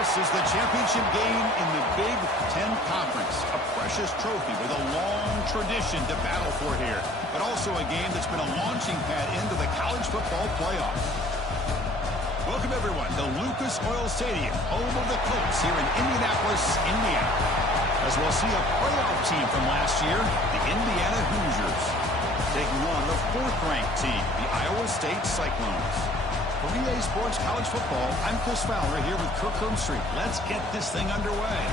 This is the championship game in the Big Ten Conference. A precious trophy with a long tradition to battle for here. But also a game that's been a launching pad into the college football playoff. Welcome, everyone, to Lucas Oil Stadium, home of the Colts here in Indianapolis, Indiana. As we'll see a playoff team from last year, the Indiana Hoosiers, taking on the fourth-ranked team, the Iowa State Cyclones. For EA Sports College Football, I'm Chris Fowler here with Kirk Herbstreit. Let's get this thing underway.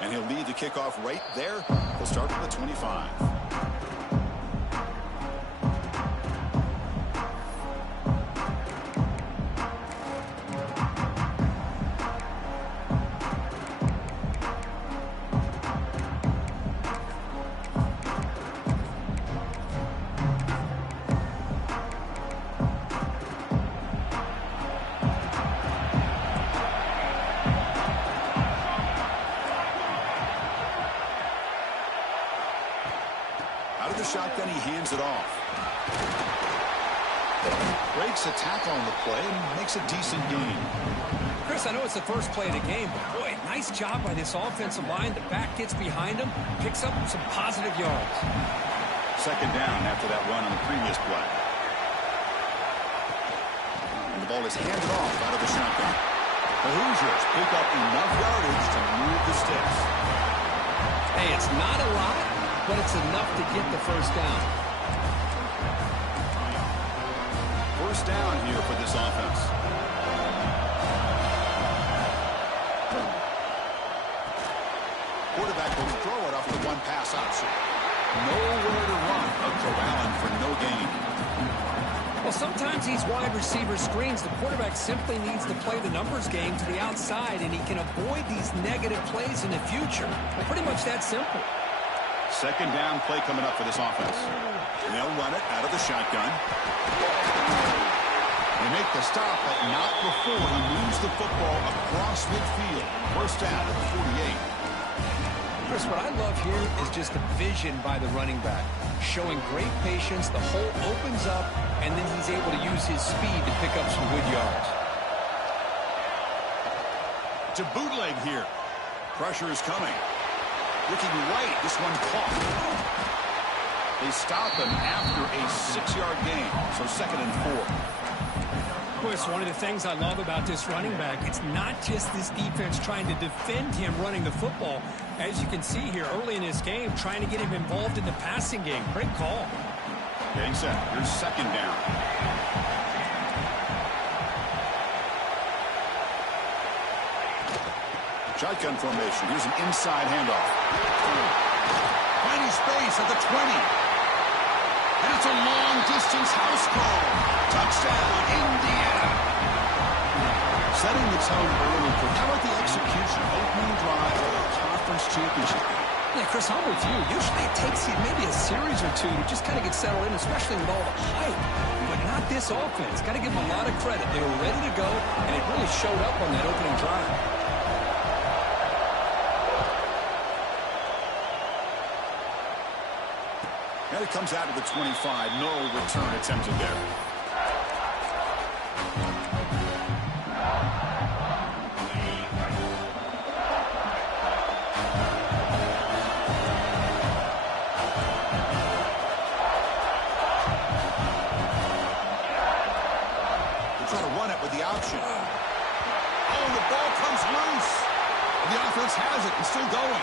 And he'll lead the kickoff right there. He'll start from the 25. Out of the shotgun, he hands it off. Breaks a tackle on the play and makes a decent gain. Chris, I know it's the first play of the game, but boy, nice job by this offensive line. The back gets behind him, picks up some positive yards. Second down after that run on the previous play. And the ball is handed off out of the shotgun. The Hoosiers pick up enough yardage to move the sticks. Hey, it's not a lot, but it's enough to get the first down. First down here for this offense. Quarterback will throw it off the one pass option. Nowhere to run, but corralling for no gain. Well, sometimes these wide receiver screens, the quarterback simply needs to play the numbers game to the outside, and he can avoid these negative plays in the future. Well, pretty much that simple. Second down play coming up for this offense. They'll run it out of the shotgun. They make the stop, but not before he moves the football across midfield. First down at the 48. Chris, what I love here is just the vision by the running back. Showing great patience, the hole opens up, and then he's able to use his speed to pick up some good yards. To bootleg here. Pressure is coming. Looking right, this one caught. They stop him after a 6-yard gain, so second and 4. Chris, one of the things I love about this running back, it's not just this defense trying to defend him running the football. As you can see here early in this game, trying to get him involved in the passing game. Great call. Getting set. Here's second down. Shotgun formation. Here's an inside handoff. Finding space at the 20. And it's a long-distance house call. Touchdown, Indiana. Setting the tone early for how about the execution? Opening drive of a conference championship. Yeah, Chris, I'm with you. Usually it takes you maybe a series or two to just kind of get settled in, especially with all the hype. But not this offense. Got to give them a lot of credit. They were ready to go, and it really showed up on that opening drive. And it comes out of the 25. No return attempted there. They try to run it with the option. Oh, the ball comes loose. The offense has it and still going.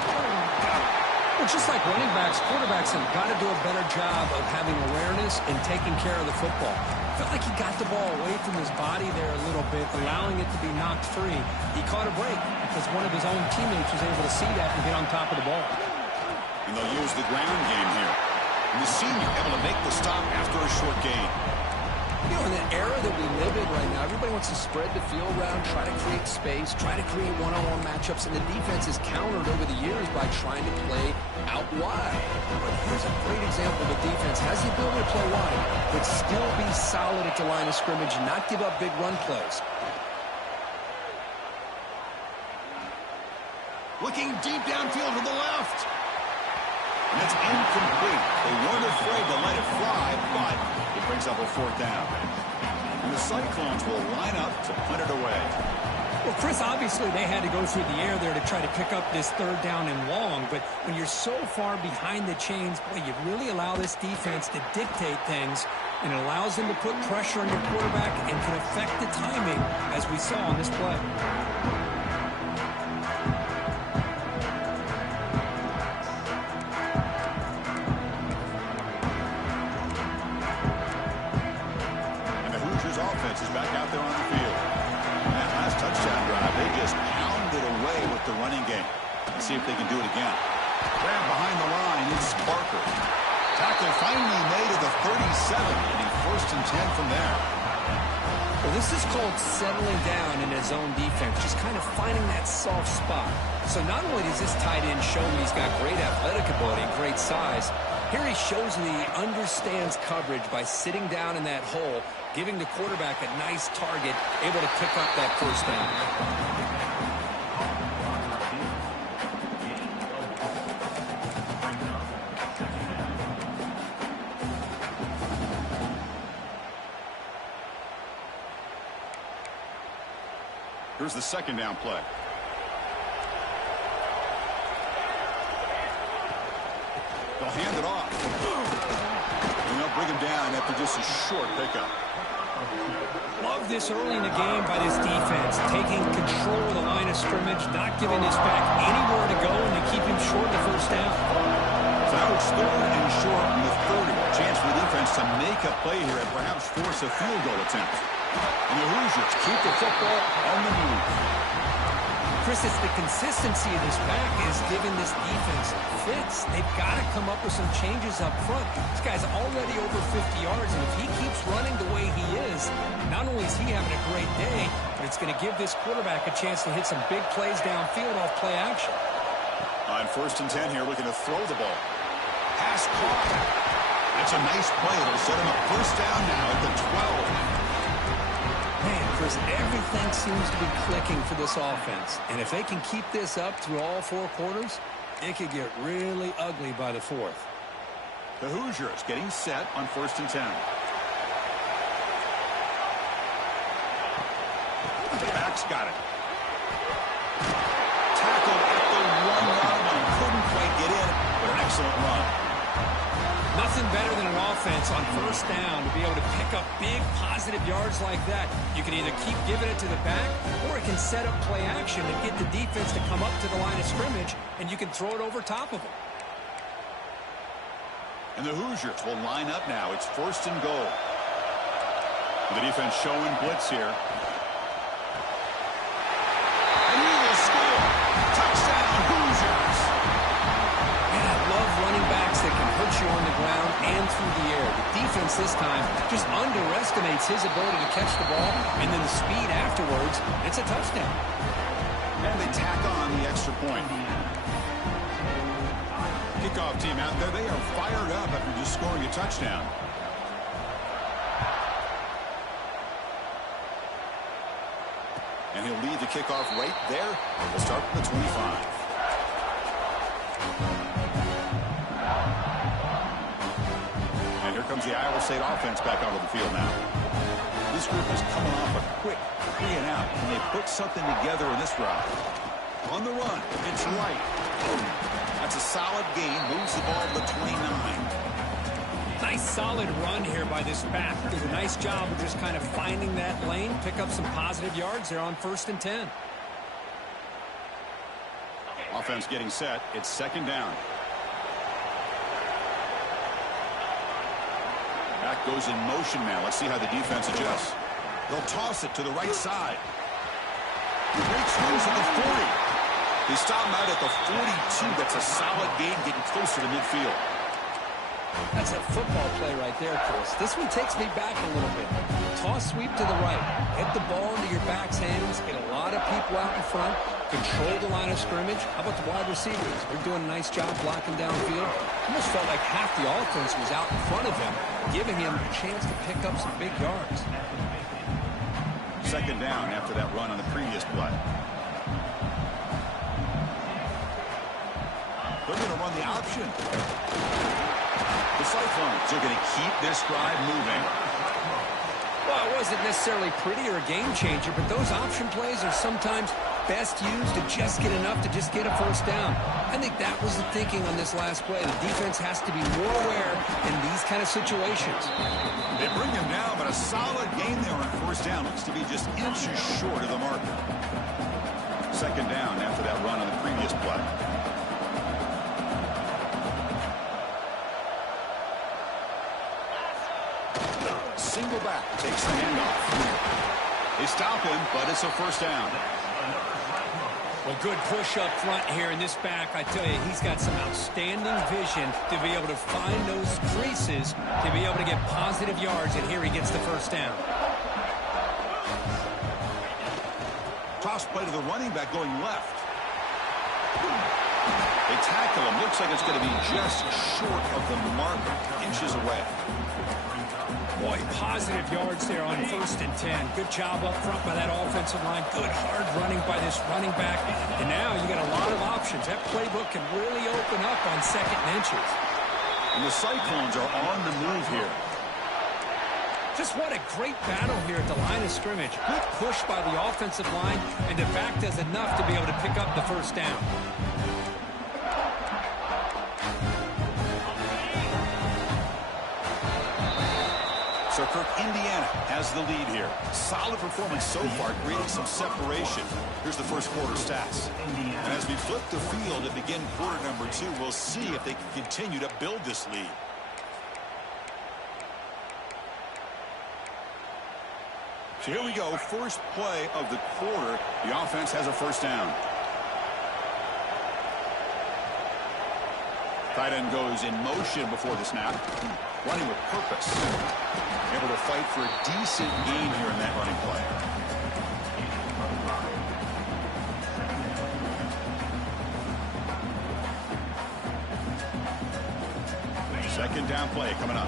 Well, just like running backs, quarterbacks have got to do a better job of having awareness and taking care of the football. Felt like he got the ball away from his body there a little bit, allowing it to be knocked free. He caught a break because one of his own teammates was able to see that and get on top of the ball. And they'll use the ground game here. And the senior able to make the stop after a short gain. You know, in the era that we live in right now, everybody wants to spread the field around, try to create space, try to create one-on-one matchups, and the defense is countered over the years by trying to play out wide. But here's a great example of a defense has the ability to play wide, but still be solid at the line of scrimmage and not give up big run plays. Looking deep downfield to the left. And that's incomplete. They weren't afraid to let it fly, but it brings up a fourth down. And the Cyclones will line up to punt it away. Well, Chris, obviously they had to go through the air there to try to pick up this third down and long, but when you're so far behind the chains, boy, you really allow this defense to dictate things, and it allows them to put pressure on your quarterback and can affect the timing, as we saw on this play. Offense is back out there on the field. And that last touchdown drive, they just pounded away with the running game. Let's see if they can do it again. Grab behind the line, it's Barker. Tackle finally made at the 37, and he first and 10 from there. Well, this is called settling down in his own defense, just kind of finding that soft spot. So not only does this tight end show me he's got great athletic ability and great size, here he shows me he understands coverage by sitting down in that hole, giving the quarterback a nice target, able to pick up that first down. Here's the second down play. They'll hand it off. And they'll bring him down after just a short pickup. Love this early in the game by this defense, taking control of the line of scrimmage, not giving this back anywhere to go, and to keep him short of the first down. So now it's third and short in the 30. Chance for the defense to make a play here and perhaps force a field goal attempt. And the Hoosiers keep the football on the move. Chris, it's the consistency of this back is giving this defense fits. They've got to come up with some changes up front. This guy's already over 50 yards, and if he keeps running the way he is, not only is he having a great day, but it's going to give this quarterback a chance to hit some big plays downfield off play action. On first and 10 here, looking to throw the ball. Pass caught. That's a nice play. It'll set him up first down now at the 12. Man, Chris, everything seems to be clicking for this offense. And if they can keep this up through all four quarters, it could get really ugly by the fourth. The Hoosiers getting set on first and 10. The back's got it. Tackled at the 1-yard line. Couldn't quite get in, but an excellent run. Nothing better than an offense on first down to be able to pick up big positive yards like that. You can either keep giving it to the back, or it can set up play action and get the defense to come up to the line of scrimmage, and you can throw it over top of them. And the Hoosiers will line up now. It's first and goal. The defense showing blitz here. And he will score. Touchdown, Hoosiers. And I love running backs that can hurt you on the ground and through the air. The defense this time just underestimates his ability to catch the ball, and then the speed afterwards. It's a touchdown. And they tack on the extra point. Kickoff team out there, they are fired up after just scoring a touchdown. And he'll lead the kickoff right there. We'll start from the 25. And here comes the Iowa State offense back onto the field now. This group is coming off a quick 3 and out, and they put something together in this route. On the run, it's right. That's a solid gain, moves the ball to the 29. Nice solid run here by this back. Did a nice job of just kind of finding that lane, pick up some positive yards there on first and 10. Offense getting set. It's second down. Back goes in motion now. Let's see how the defense adjusts. They'll toss it to the right side. Great swings at the 40. They stop him out at the 42. That's a solid gain, getting closer to midfield. That's a football play right there, Chris. This one takes me back a little bit. Toss sweep to the right. Get the ball into your back's hands. Get a lot of people out in front. Control the line of scrimmage. How about the wide receivers? They're doing a nice job blocking downfield. Almost felt like half the offense was out in front of him, giving him a chance to pick up some big yards. Second down after that run on the previous play. They're going to run the option. The Cyclones are going to keep this drive moving. Well, it wasn't necessarily pretty or a game changer, but those option plays are sometimes best used to just get enough to just get a first down. I think that was the thinking on this last play. The defense has to be more aware in these kind of situations. They bring him down, but a solid gain there on first down. Looks to be just inches short of the marker. Second down after that run on the previous play. Single back takes the handoff. They stop him, but it's a first down. Well, good push up front here in this back. I tell you, he's got some outstanding vision to be able to find those creases, to be able to get positive yards, and here he gets the first down. Toss play to the running back going left. They tackle him. Looks like it's going to be just short of the marker, inches away. Boy, positive yards there on 1st and 10. Good job up front by that offensive line. Good hard running by this running back. And now you got a lot of options. That playbook can really open up on 2nd and inches. And the Cyclones are on the move here. Just what a great battle here at the line of scrimmage. Good push by the offensive line, and the back does enough to be able to pick up the first down. So Kirk, Indiana has the lead here. Solid performance so far, creating some separation. Here's the first quarter stats. And as we flip the field and begin quarter number 2, we'll see if they can continue to build this lead. So here we go, first play of the quarter. The offense has a first down. Tight end goes in motion before the snap. Running with purpose. Able to fight for a decent gain here in that running play. Second down play coming up.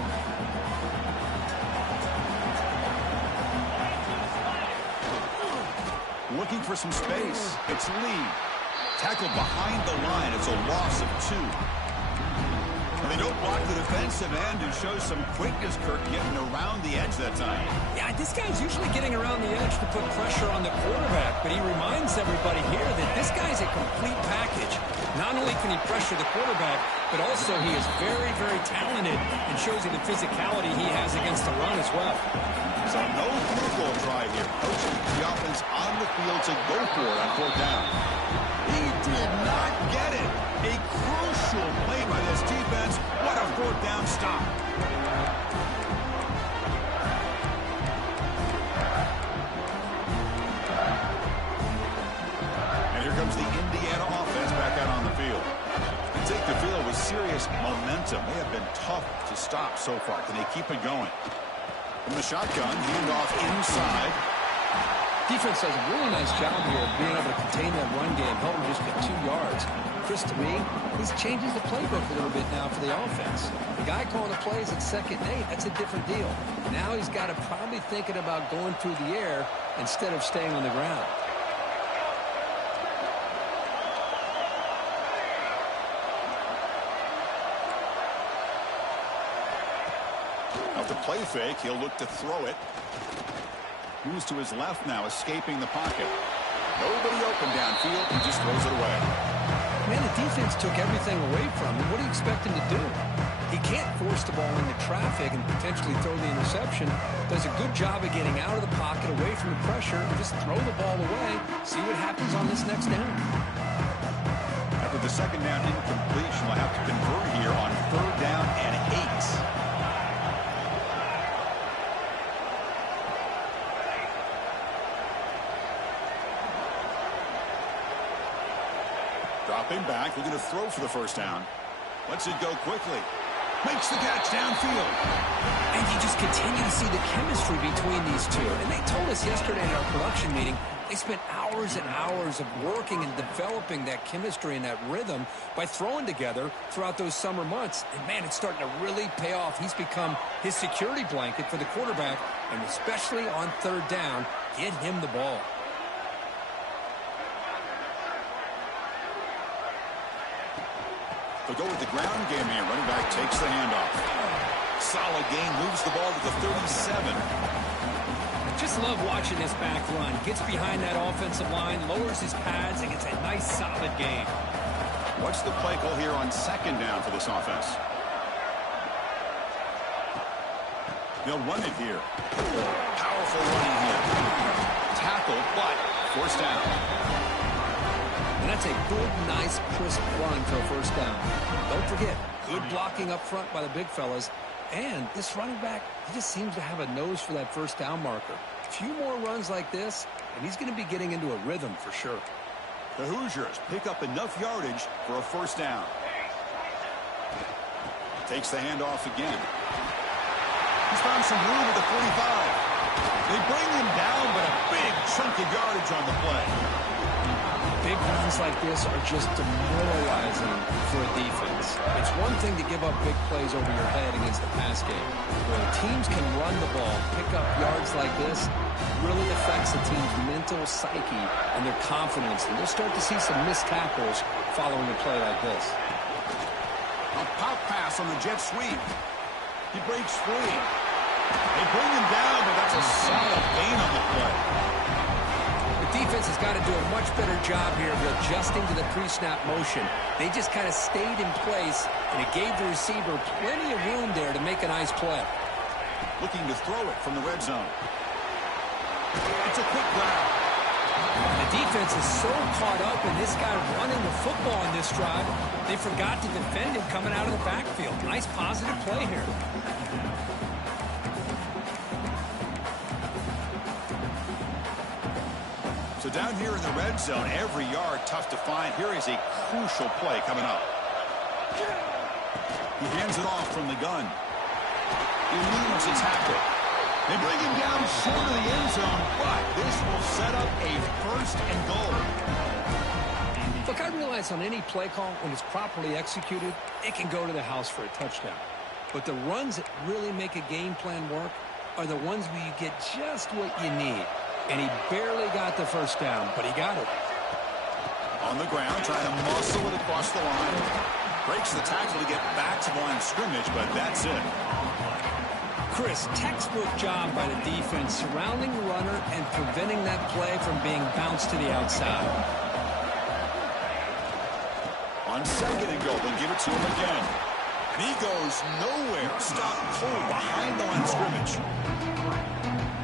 Looking for some space. It's Lee. Tackled behind the line. It's a loss of 2. And they don't block the defensive end and show some quickness, Kirk, getting around the edge that time. Yeah, this guy's usually getting around the edge to put pressure on the quarterback, but he reminds everybody here that this guy's a complete package. Not only can he pressure the quarterback, but also he is very, very talented and shows you the physicality he has against the run as well. So no through ball try here. Coaching the offense on the field to go for it on 4th down. He did not get it. A crucial play by this defense. What a 4th down stop. And here comes the Indiana offense back out on the field. They take the field with serious momentum. They have been tough to stop so far. Can they keep it going? From the shotgun, handoff inside. Defense does a really nice job here of being able to contain that run game, help him just get 2 yards. Chris, to me, this changes the playbook a little bit now for the offense. The guy calling the plays at 2nd and 8, that's a different deal. Now he's got to probably thinking about going through the air instead of staying on the ground. After play fake, he'll look to throw it. Moves to his left now, escaping the pocket. Nobody open downfield. He just throws it away. Man, the defense took everything away from him. What do you expect him to do? He can't force the ball into traffic and potentially throw the interception. Does a good job of getting out of the pocket, away from the pressure, and just throw the ball away. See what happens on this next down. After the second down incompletion, we'll have to convert here on 3rd down and 8. Dropping back, looking to throw for the first down. Lets it go quickly. Makes the catch downfield. And you just continue to see the chemistry between these two. And they told us yesterday in our production meeting, they spent hours and hours of working and developing that chemistry and that rhythm by throwing together throughout those summer months. And, man, it's starting to really pay off. He's become his security blanket for the quarterback, and especially on third down, get him the ball. They'll go with the ground game here. Running back takes the handoff. Solid gain, moves the ball to the 37. Just love watching this back run. Gets behind that offensive line, lowers his pads, and gets a nice solid gain. What's the play call here on second down for this offense? They'll run it here. Powerful running here. Tackle, but forced down. And that's a good, nice, crisp run for a first down. Don't forget, good blocking up front by the big fellas. And this running back, he just seems to have a nose for that first down marker. A few more runs like this, and he's going to be getting into a rhythm for sure. The Hoosiers pick up enough yardage for a first down. Takes the handoff again. He's found some room at the 45. They bring him down, but a big chunk of yardage on the play. Big runs like this are just demoralizing for a defense. It's one thing to give up big plays over your head against the pass game. When teams can run the ball, pick up yards like this, it really affects the team's mental psyche and their confidence. And they'll start to see some missed tackles following a play like this. A pop pass on the jet sweep. He breaks free. They bring him down, but that's a solid gain on the play. Defense has got to do a much better job here of adjusting to the pre-snap motion. They just kind of stayed in place, and it gave the receiver plenty of room there to make a nice play. Looking to throw it from the red zone. It's a quick grab. The defense is so caught up in this guy running the football on this drive, they forgot to defend him coming out of the backfield. Nice positive play here. So down here in the red zone, every yard tough to find. Here is a crucial play coming up. He hands it off from the gun. Eludes a tackle. They bring him down short of the end zone, but this will set up a first and goal. Look, I realize on any play call, when it's properly executed, it can go to the house for a touchdown. But the runs that really make a game plan work are the ones where you get just what you need. And he barely got the first down, but he got it. On the ground, trying to muscle it across the line. Breaks the tackle to get back to the line of scrimmage, but that's it. Chris, textbook job by the defense, surrounding the runner and preventing that play from being bounced to the outside. On second and goal, they'll give it to him again. And he goes nowhere. Stop cold behind the line of scrimmage.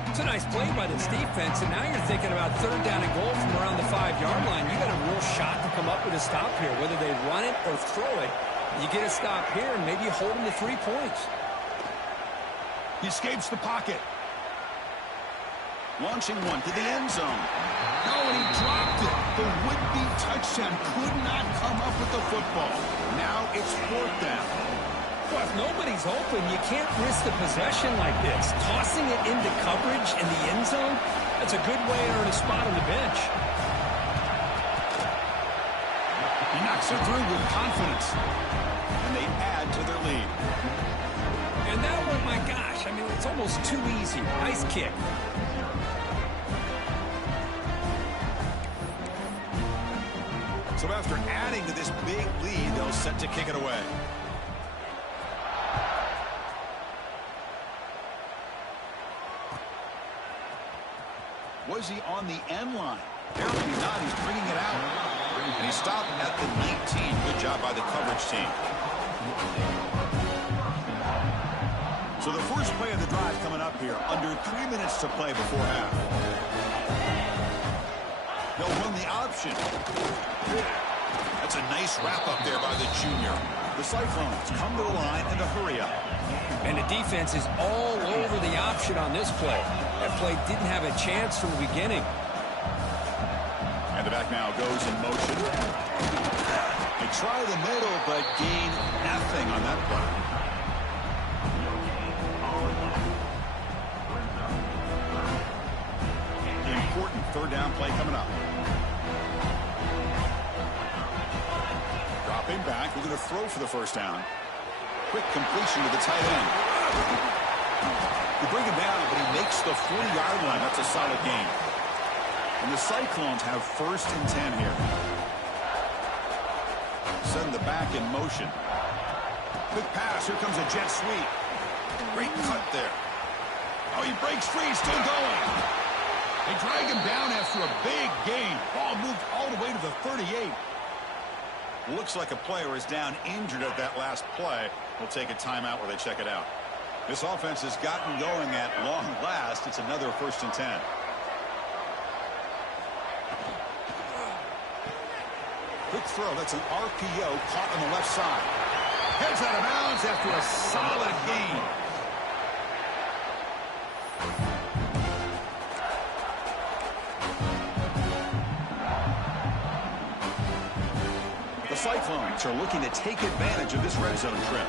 It's a nice play by this defense, and now you're thinking about third down and goal from around the 5-yard line. You got a real shot to come up with a stop here, whether they run it or throw it. You get a stop here, and maybe you hold them to 3 points. He escapes the pocket. Launching one to the end zone. Oh, and he dropped it. The would-be touchdown could not come up with the football. Now it's fourth down. Well, if nobody's open, you can't risk the possession like this. Tossing it into coverage in the end zone, that's a good way to earn a spot on the bench. He knocks it through with confidence. And they add to their lead. And that one, my gosh, I mean, it's almost too easy. Nice kick. So after adding to this big lead, they'll set to kick it away. Was he on the end line? Apparently not. He's bringing it out. And he stopped at the 19. Good job by the coverage team. So the first play of the drive coming up here. Under 3 minutes to play before half. They'll run the option. That's a nice wrap up there by the junior. The Cyclones come to the line in a hurry up. And the defense is all over the option on this play. That play didn't have a chance from the beginning. And back now goes in motion. They try the middle, but gain nothing on that play. Important third down play coming up. Dropping back, we're going to throw for the first down. Quick completion to the tight end. You bring him down, but he makes the 40-yard line. That's a solid gain. And the Cyclones have 1st and 10 here. Send the back in motion. Quick pass. Here comes a jet sweep. Great cut there. Oh, he breaks free. Still going. They drag him down after a big gain. Ball moved all the way to the 38. Looks like a player is down injured at that last play. We'll take a timeout where they check it out. This offense has gotten going at long last. It's another 1st and 10. Quick throw. That's an RPO caught on the left side. Heads out of bounds after a solid gain. The Cyclones are looking to take advantage of this red zone trip.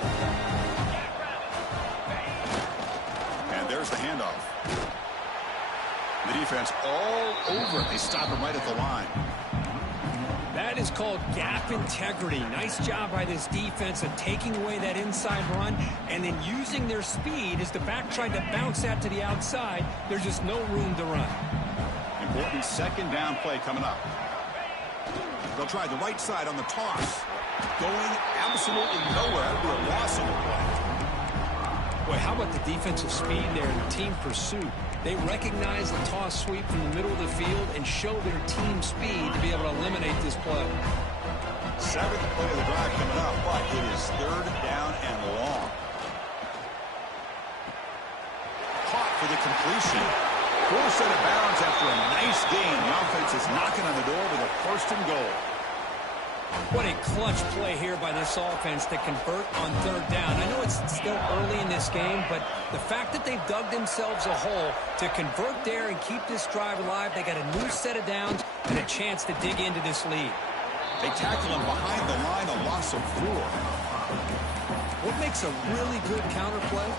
And there's the handoff. The defense all over it. They stop him right at the line. That is called gap integrity. Nice job by this defense of taking away that inside run and then using their speed as the back tried to bounce that to the outside. There's just no room to run. Important second down play coming up. They'll try the right side on the toss. Going absolutely nowhere. That would be a loss on the play. Boy, how about the defensive speed there and the team pursuit? They recognize the toss sweep from the middle of the field and show their team speed to be able to eliminate this play. 7th play of the drive coming up, but it is 3rd down and long. Caught for the completion. Forced out of bounds after a nice gain. The offense is knocking on the door with a 1st and goal. What a clutch play here by this offense to convert on 3rd down. I know it's still early in this game, but the fact that they've dug themselves a hole to convert there and keep this drive alive, they got a new set of downs and a chance to dig into this lead. They tackle him behind the line, a loss of 4. What makes a really good counterplay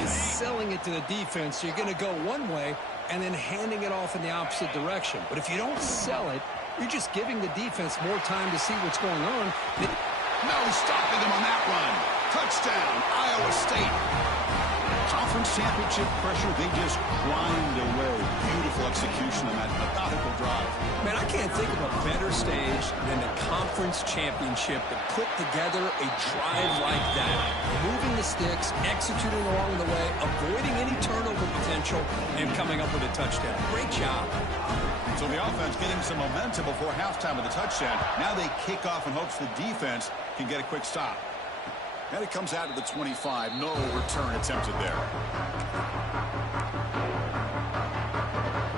is selling it to the defense. So you're going to go one way and then handing it off in the opposite direction. But if you don't sell it, you're just giving the defense more time to see what's going on. No stopping him on that run. Touchdown, Iowa State. Conference championship pressure, they just grind away. Beautiful execution on that methodical drive. Man, I can't think of a better stage than the conference championship to put together a drive like that. Moving the sticks, executing along the way, avoiding any turnover potential, and coming up with a touchdown. Great job. So the offense getting some momentum before halftime with a touchdown. Now they kick off in hopes the defense can get a quick stop. And it comes out to the 25. No return attempted there.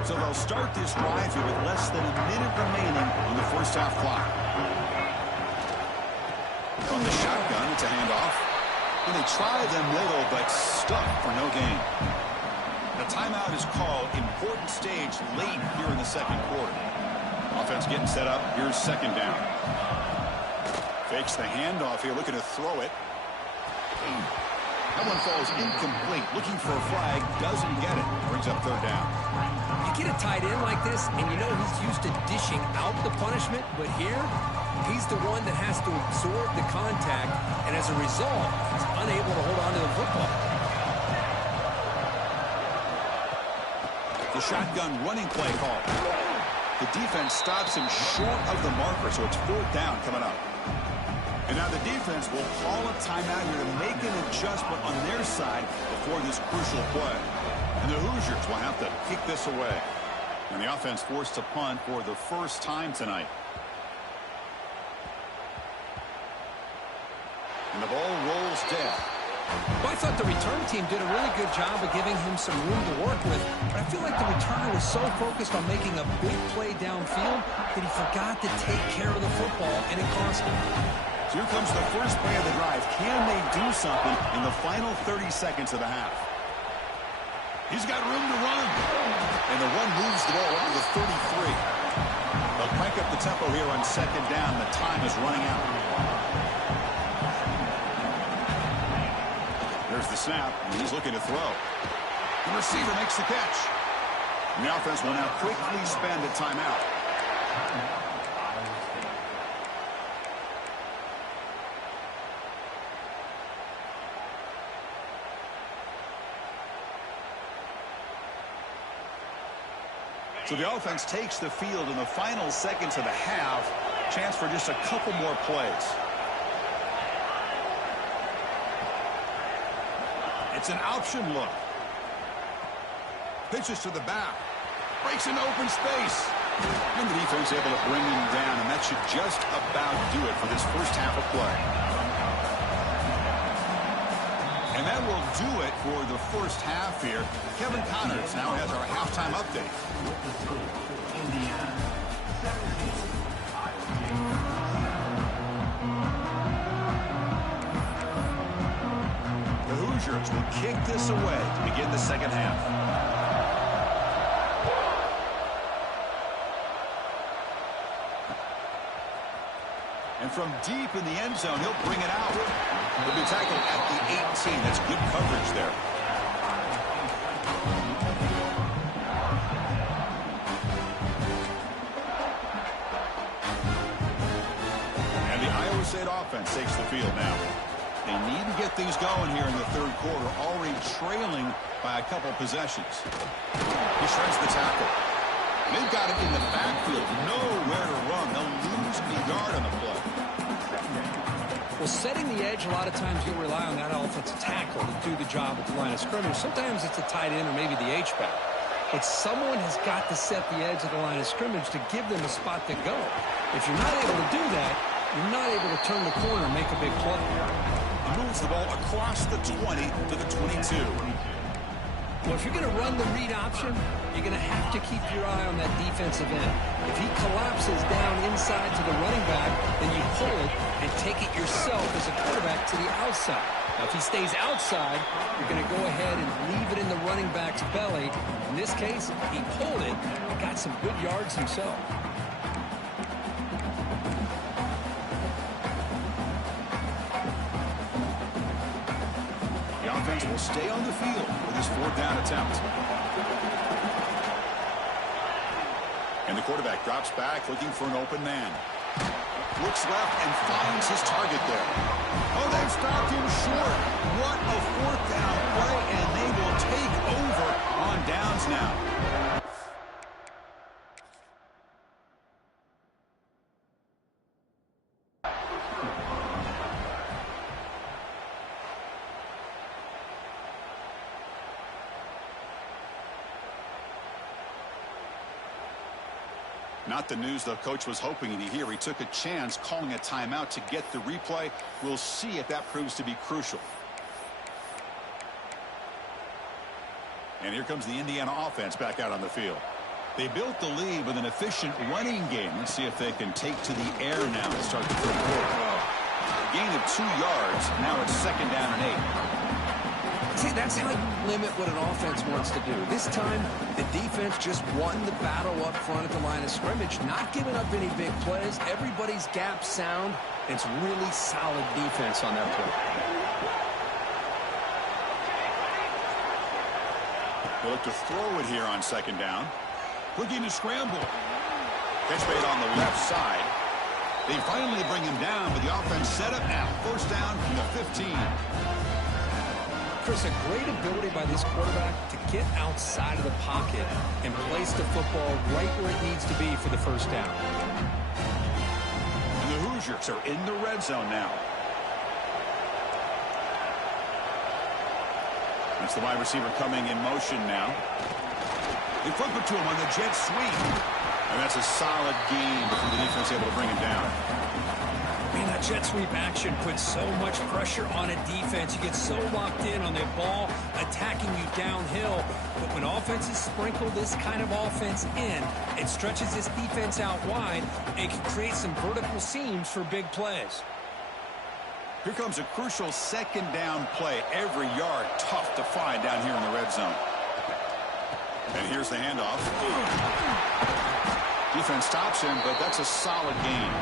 So they'll start this drive here with less than a minute remaining on the first half clock. From the shotgun, it's a handoff. And they try the middle, but stuck for no gain. The timeout is called. Important stage late here in the 2nd quarter. Offense getting set up. Here's 2nd down. Fakes the handoff here, looking to throw it. That one falls incomplete. Looking for a flag, doesn't get it. Brings up 3rd down. You get a tight end like this, and you know he's used to dishing out the punishment, but here, he's the one that has to absorb the contact, and as a result, he's unable to hold on to the football. The shotgun running play call. The defense stops him short of the marker, so it's 4th down coming up. And now the defense will call a timeout here to make an adjustment on their side before this crucial play. And the Hoosiers will have to kick this away. And the offense forced to punt for the first time tonight. And the ball rolls dead. Well, I thought the return team did a really good job of giving him some room to work with, but I feel like the returner was so focused on making a big play downfield that he forgot to take care of the football, and it cost him. So here comes the first play of the drive. Can they do something in the final 30 seconds of the half? He's got room to run. And the run moves the ball up to the 33. They'll crank up the tempo here on second down. The time is running out. There's the snap, and he's looking to throw. The receiver makes the catch. And the offense will now quickly spend a timeout. So the offense takes the field in the final seconds of the half. Chance for just a couple more plays. It's an option look. Pitches to the back. Breaks into open space. And the defense able to bring him down, and that should just about do it for this first half of play. And that will do it for the first half here. Kevin Connors now has our halftime update. The Hoosiers will kick this away to begin the second half. And from deep in the end zone, he'll bring it out. He'll be tackled at the 18. That's good coverage there. And the Iowa State offense takes the field now. They need to get things going here in the third quarter, already trailing by a couple possessions. He shreds the tackle. They've got it in the backfield. Nowhere to run. They'll lose a yard on the play. Well, setting the edge, a lot of times you'll rely on that offensive tackle to do the job at the line of scrimmage. Sometimes it's a tight end or maybe the H-back. But someone has got to set the edge of the line of scrimmage to give them a spot to go. If you're not able to do that, you're not able to turn the corner and make a big play. He moves the ball across the 20 to the 22. Well, if you're going to run the read option, you're going to have to keep your eye on that defensive end. If he collapses down inside to the running back, then you pull it and take it yourself as a quarterback to the outside. Now, if he stays outside, you're going to go ahead and leave it in the running back's belly. In this case, he pulled it and got some good yards himself. Offense will stay on the field with his fourth down attempt. And the quarterback drops back looking for an open man. Looks left and finds his target there. Oh, they stopped him short. What a fourth down play, and they will take over on downs now. Not the news the coach was hoping to hear. He took a chance calling a timeout to get the replay. We'll see if that proves to be crucial. And here comes the Indiana offense back out on the field. They built the lead with an efficient running game. Let's see if they can take to the air now to start the third quarter. A gain of 2 yards. Now it's second down and 8. See, that's how you limit what an offense wants to do. This time, the defense just won the battle up front at the line of scrimmage, not giving up any big plays. Everybody's gap sound. It's really solid defense on that play. They look to throw it here on second down. Looking to scramble. Catch made on the left side. They finally bring him down, but the offense set up now. First down from the 15. Chris, a great ability by this quarterback to get outside of the pocket and place the football right where it needs to be for the first down. And the Hoosiers are in the red zone now. That's the wide receiver coming in motion now. They flip it to him on the jet sweep. And that's a solid gain before the defense able to bring him down. Man, that jet sweep action puts so much pressure on a defense. You get so locked in on their ball attacking you downhill. But when offenses sprinkle this kind of offense in, it stretches this defense out wide and can create some vertical seams for big plays. Here comes a crucial second down play. Every yard tough to find down here in the red zone. And here's the handoff. Defense stops him, but that's a solid gain.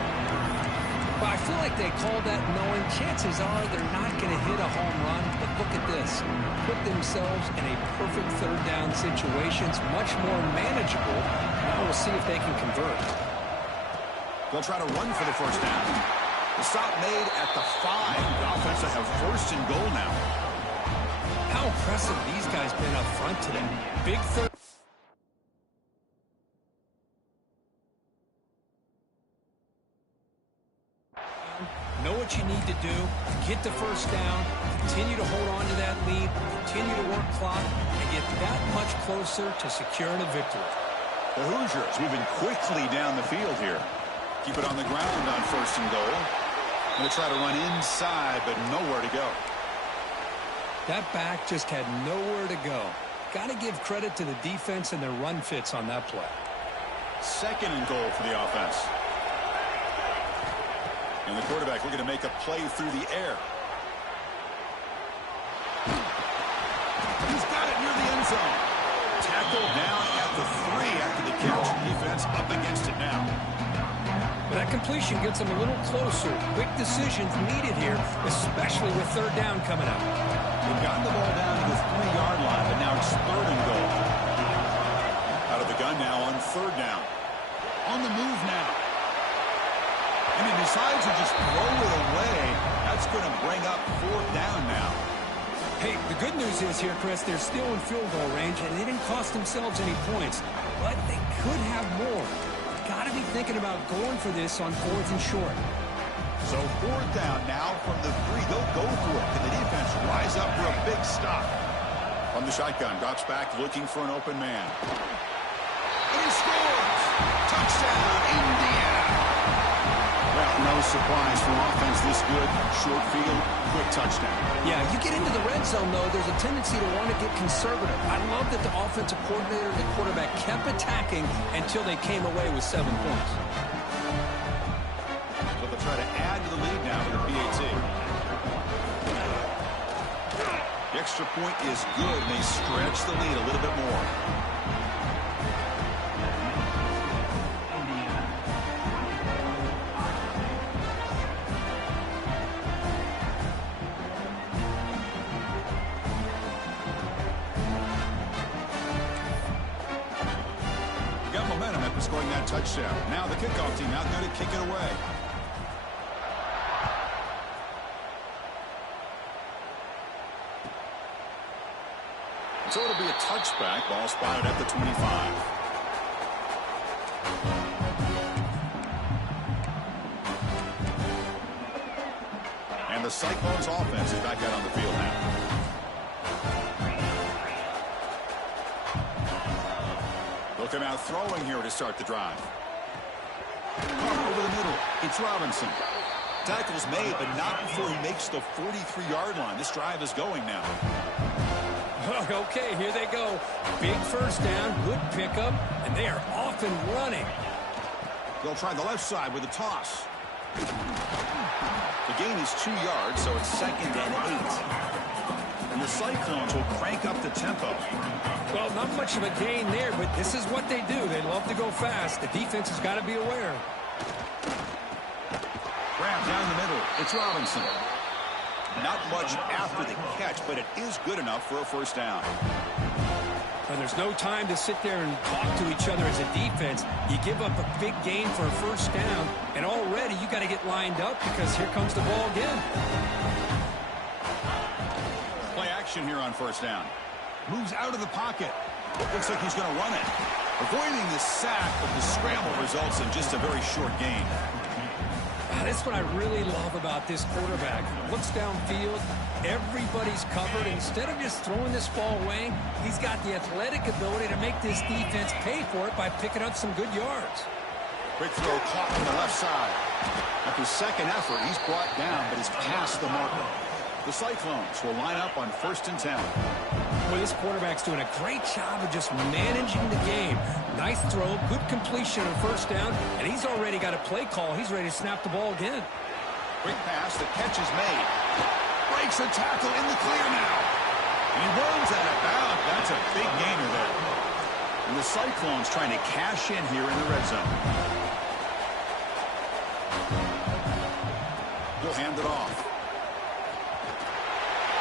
Well, I feel like they called that knowing chances are they're not going to hit a home run. But look at this. Put themselves in a perfect third down situation. It's much more manageable. Now we'll see if they can convert. They'll try to run for the first down. The stop made at the 5. The offense will have first and goal now. How impressive these guys been up front today. Big third. Know what you need to do, get the first down, continue to hold on to that lead, continue to work clock, and get that much closer to securing a victory. The Hoosiers moving quickly down the field here. Keep it on the ground on first and goal. Going to try to run inside, but nowhere to go. That back just had nowhere to go. Got to give credit to the defense and their run fits on that play. Second and goal for the offense. And the quarterback looking to make a play through the air. He's got it near the end zone. Tackled down at the 3 after the catch. Defense up against it now. But that completion gets them a little closer. Quick decisions needed here, especially with third down coming up. They've gotten the ball down to the 3-yard line, but now it's third and goal. Out of the gun now on third down. On the move now. And he decides to just throw it away. That's going to bring up fourth down now. Hey, the good news is here, Chris, they're still in field goal range, and they didn't cost themselves any points. But they could have more. Got to be thinking about going for this on fourth and short. So fourth down now from the 3. They'll go for it. Can the defense rise up for a big stop? From the shotgun, drops back looking for an open man. And he scores! Touchdown, Indiana! Well, no surprise from offense this good. Short field, quick touchdown. Yeah, you get into the red zone, though, there's a tendency to want to get conservative. I love that the offensive coordinator and the quarterback kept attacking until they came away with 7 points. So they'll try to add to the lead now with a PAT. The extra point is good, and they stretch the lead a little bit more. Scoring that touchdown. Now the kickoff team out there to kick it away. So it'll be a touchback. Ball spotted at the 25. And the Cyclones offense is back out on the field now. Come out throwing here to start the drive. Over the middle, it's Robinson. Tackle's made, but not before he makes the 43-yard line. This drive is going now. Okay, here they go. Big first down, good pickup, and they are off and running. They'll try the left side with a toss. The gain is 2 yards, so it's second and 8. And the Cyclones will crank up the tempo. Well, not much of a gain there, but this is what they do. They love to go fast. The defense has got to be aware. Grab down the middle. It's Robinson. Not much after the catch, but it is good enough for a first down. Well, there's no time to sit there and talk to each other as a defense. You give up a big gain for a first down, and already you got to get lined up because here comes the ball again. Play action here on first down. Moves out of the pocket. Looks like he's going to run it. Avoiding the sack, but the scramble results in just a very short gain. That's what I really love about this quarterback. Looks downfield, everybody's covered. Instead of just throwing this ball away, he's got the athletic ability to make this defense pay for it by picking up some good yards. Quick throw caught on the left side. After second effort, he's brought down, but he's past the marker. The Cyclones will line up on 1st and 10. Well, this quarterback's doing a great job of just managing the game. Nice throw, good completion on first down, and he's already got a play call. He's ready to snap the ball again. Quick pass, the catch is made. Breaks a tackle in the clear now. And he runs out of bounds. That's a big gainer there. And the Cyclones trying to cash in here in the red zone. He'll hand it off.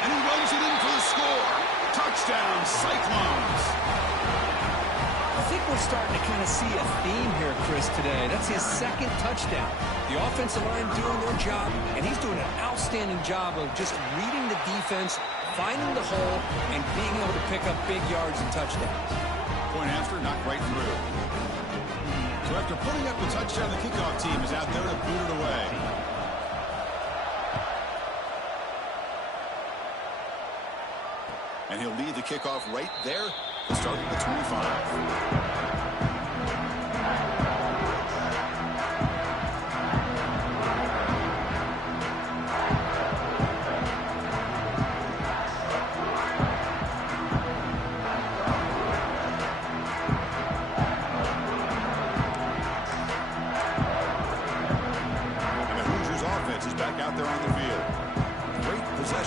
And he runs it in for the score. Touchdown, Cyclones. I think we're starting to kind of see a theme here, Chris, today. That's his second touchdown. The offensive line doing their job, and he's doing an outstanding job of just reading the defense, finding the hole, and being able to pick up big yards and touchdowns. Point after, not right through. So after putting up the touchdown, the kickoff team is out there to boot it away. And he'll lead the kickoff right there, starting at the 25.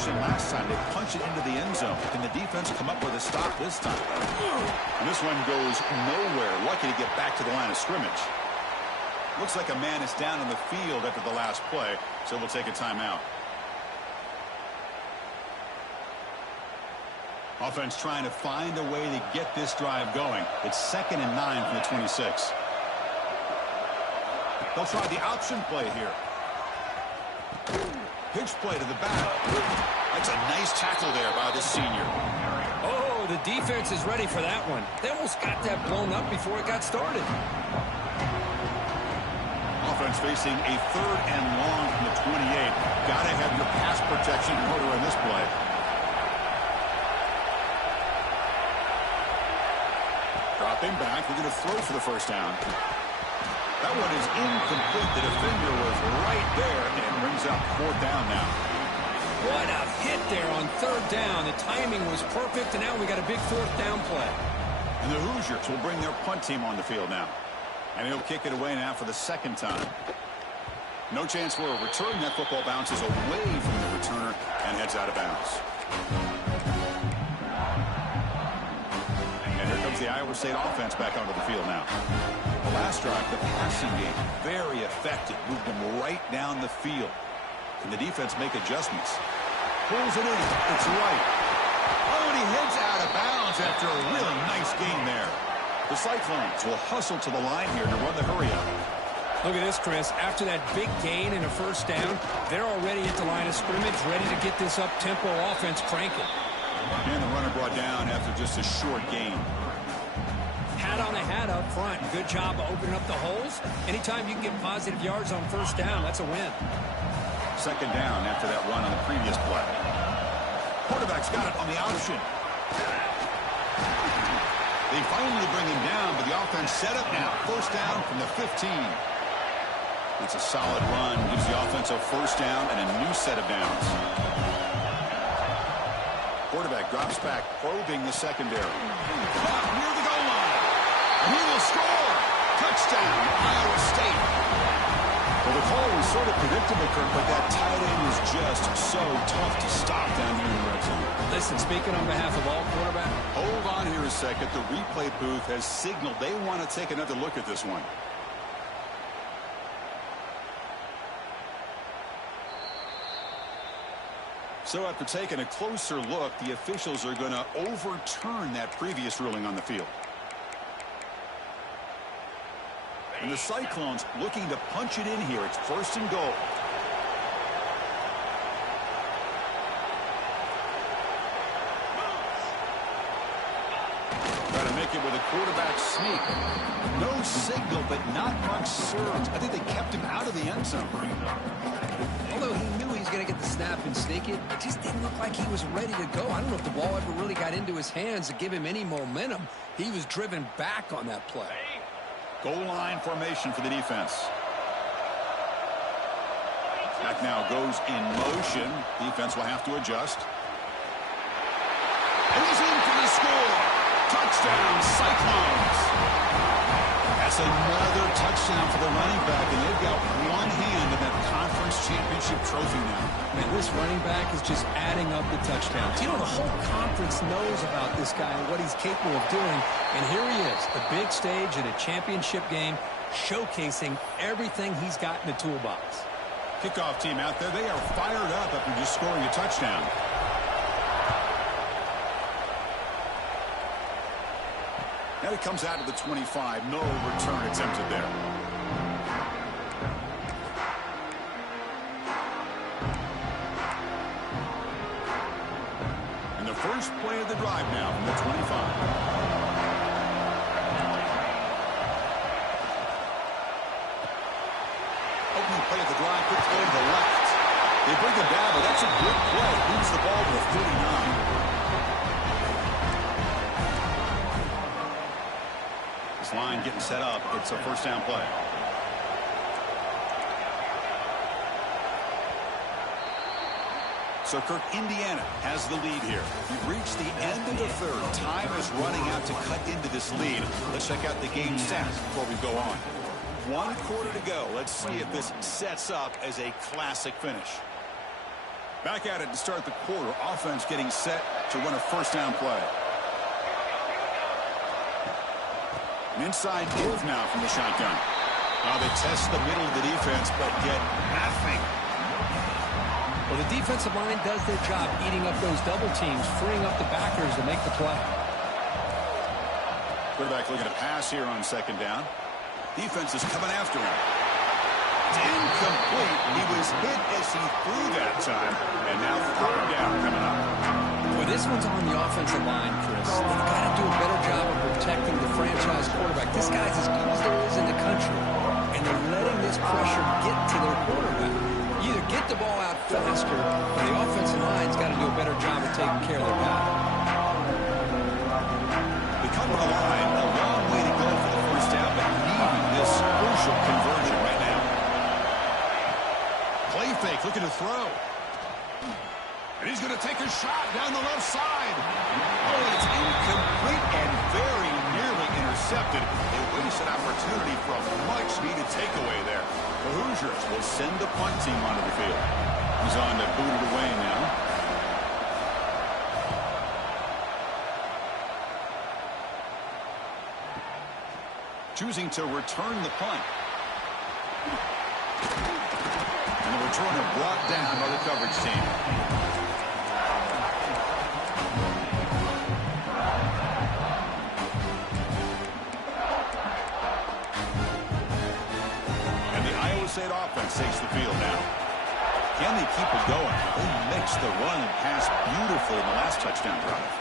Last time they punch it into the end zone. Can the defense come up with a stop this time? And this one goes nowhere. Lucky to get back to the line of scrimmage. Looks like a man is down on the field after the last play, so we'll take a timeout. Offense trying to find a way to get this drive going. It's 2nd and 9 from the 26. They'll try the option play here. Pitch play to the back. That's a nice tackle there by the senior. Oh, the defense is ready for that one. They almost got that blown up before it got started. Offense facing a 3rd and long from the 28. Got to have your pass protection in order on this play. Dropping back. We're going to throw for the first down. That one is incomplete. The defender was right there and brings up 4th down now. What a hit there on 3rd down. The timing was perfect, and now we got a big 4th down play. And the Hoosiers will bring their punt team on the field now. And he'll kick it away now for the 2nd time. No chance for a return. That football bounces away from the returner and heads out of bounds. And here comes the Iowa State offense back onto the field now. The last drive, the passing game, very effective. Moved them right down the field. Can the defense make adjustments? Pulls it in. It's right. Oh, and he heads out of bounds after a really nice game there. The Cyclones will hustle to the line here to run the hurry up. Look at this, Chris. After that big gain and a 1st down, they're already at the line of scrimmage, ready to get this up-tempo offense cranking. And the runner brought down after just a short gain. Hat on a hat up front. Good job of opening up the holes. Anytime you can get positive yards on 1st down, that's a win. 2nd down after that run on the previous play. Quarterback's got it on the option. They finally bring him down, but the offense set up now. 1st down from the 15. It's a solid run. Gives the offense a 1st down and a new set of downs. Quarterback drops back, probing the secondary. Caught near the goal line. And he will score. Touchdown, Iowa State. Well, the call was sort of predictable, Kirk, but that tight end was just so tough to stop down here in the red zone. Listen, speaking on behalf of all quarterbacks. Hold on here a second. The replay booth has signaled they want to take another look at this one. So after taking a closer look, the officials are going to overturn that previous ruling on the field. And the Cyclones looking to punch it in here. It's 1st and goal. Try to make it with a quarterback sneak. No signal, but not much served. I think they kept him out of the end zone. Although he knew he was going to get the snap and sneak it, it just didn't look like he was ready to go. I don't know if the ball ever really got into his hands to give him any momentum. He was driven back on that play. Goal line formation for the defense. Back now goes in motion. Defense will have to adjust. And he's in for the score. Touchdown, Cyclones. As That's another touchdown for the running back, and they've got one hand in that conference championship trophy now. Man, this running back is just adding up the touchdowns. You know, the whole conference knows about this guy and what he's capable of doing. And here he is, the big stage at a championship game, showcasing everything he's got in the toolbox. Kickoff team out there, they are fired up after just scoring a touchdown. Now he comes out to the 25. No return attempted there. And the first play of the drive now from the 25. Opening play of the drive, quick throw to the left. They bring him down, but that's a good play. Moves the ball to the 39. Line getting set up. It's a first down play. So Kirk, Indiana has the lead here. We've reached the end of the third. Time is running out to cut into this lead. Let's check out the game stats before we go on. 1 quarter to go. Let's see if this sets up as a classic finish. Back at it to start the quarter. Offense getting set to run a first down play. An inside give now from the shotgun. Now they test the middle of the defense, but get nothing. Well, the defensive line does their job eating up those double teams, freeing up the backers to make the play. Quarterback looking to pass here on second down. Defense is coming after him. It's incomplete. He was hit as he threw that time, and now third down coming up. Well, this one's on the offensive line, Chris. They've got to do a better job of protecting the franchise quarterback. This guy's as good as there is in the country, and they're letting this pressure get to their quarterback. You either get the ball out faster, or the offensive line's got to do a better job of taking care of their guy. They come to the line, a long way to go for the first down, but needing this crucial conversion right now. Play fake, looking to throw. And he's going to take a shot down the left side. Oh, it's incomplete and very nearly intercepted. A wasted opportunity for a much-needed takeaway there. The Hoosiers will send the punt team onto the field. He's on to boot it away now. Choosing to return the punt. And the returner brought down by the coverage team. State offense takes the field now. Can they keep it going? They mixed the run and pass beautifully in the last touchdown drive.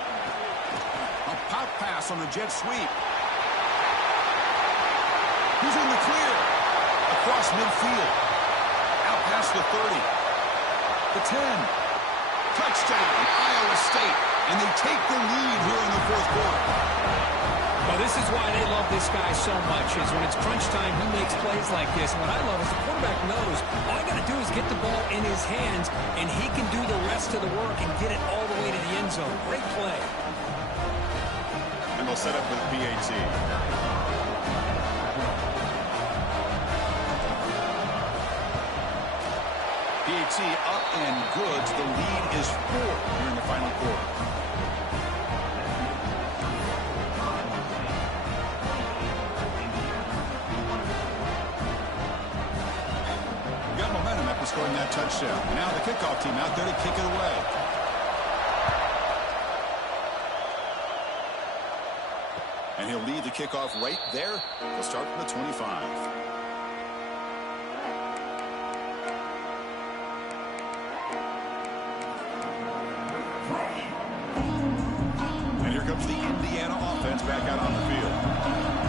A pop pass on the jet sweep. He's in the clear. Across midfield. Out past the 30. The 10. Touchdown, Iowa State. And they take the lead here in the fourth quarter. Well, this is why they love this guy so much, is when it's crunch time, he makes plays like this. And what I love is the quarterback knows all I got to do is get the ball in his hands, and he can do the rest of the work and get it all the way to the end zone. Great play. And they'll set up with PAT. PAT up and good. The lead is 4 here in the final quarter. Scoring that touchdown. Now the kickoff team out there to kick it away. And he'll lead the kickoff right there. He'll start from the 25. And here comes the Indiana offense back out on the field.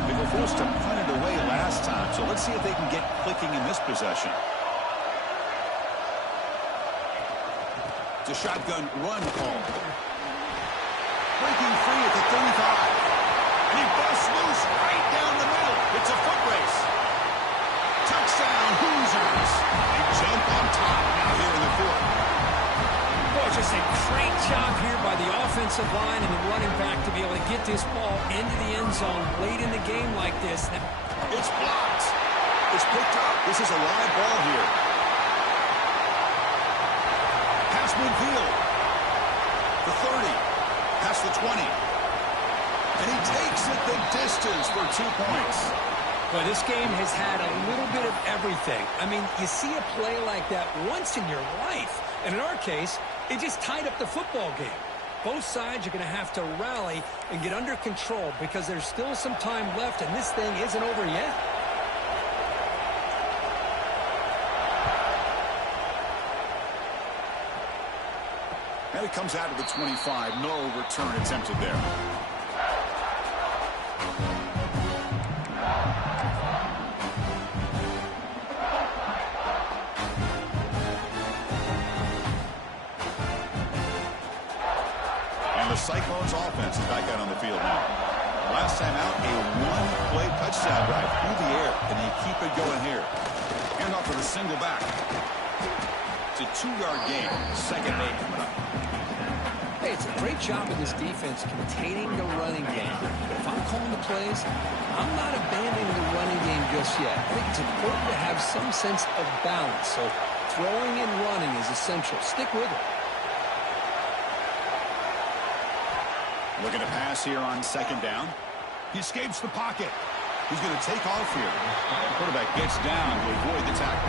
They were forced to punt it away last time, so let's see if they can get clicking in this possession. It's a shotgun run call. Breaking free at the 35. And he busts loose right down the middle. It's a foot race. Touchdown, Hoosiers. They jump on top now here in the fourth. Boy, just a great job here by the offensive line and the running back to be able to get get this ball into the end zone late in the game like this. It's blocked. It's picked up. This is a live ball here. Pass midfield. The 30. Past the 20. And he takes it the distance for 2 points. Well, this game has had a little bit of everything. I mean, you see a play like that once in your life. And in our case, it just tied up the football game. Both sides are going to have to rally and get under control because there's still some time left and this thing isn't over yet. And it comes out of the 25. No return attempted there. The Cyclones offense is back out on the field now. Last time out, a one-play touchdown drive through the air, and they keep it going here. Hand off with a single back. It's a 2-yard gain. Second and 8 coming up. Hey, it's a great job of this defense containing the running game. But if I'm calling the plays, I'm not abandoning the running game just yet. I think it's important to have some sense of balance. So throwing and running is essential. Stick with it. Looking to pass here on second down. He escapes the pocket. He's going to take off here. The quarterback gets down to avoid the tackle.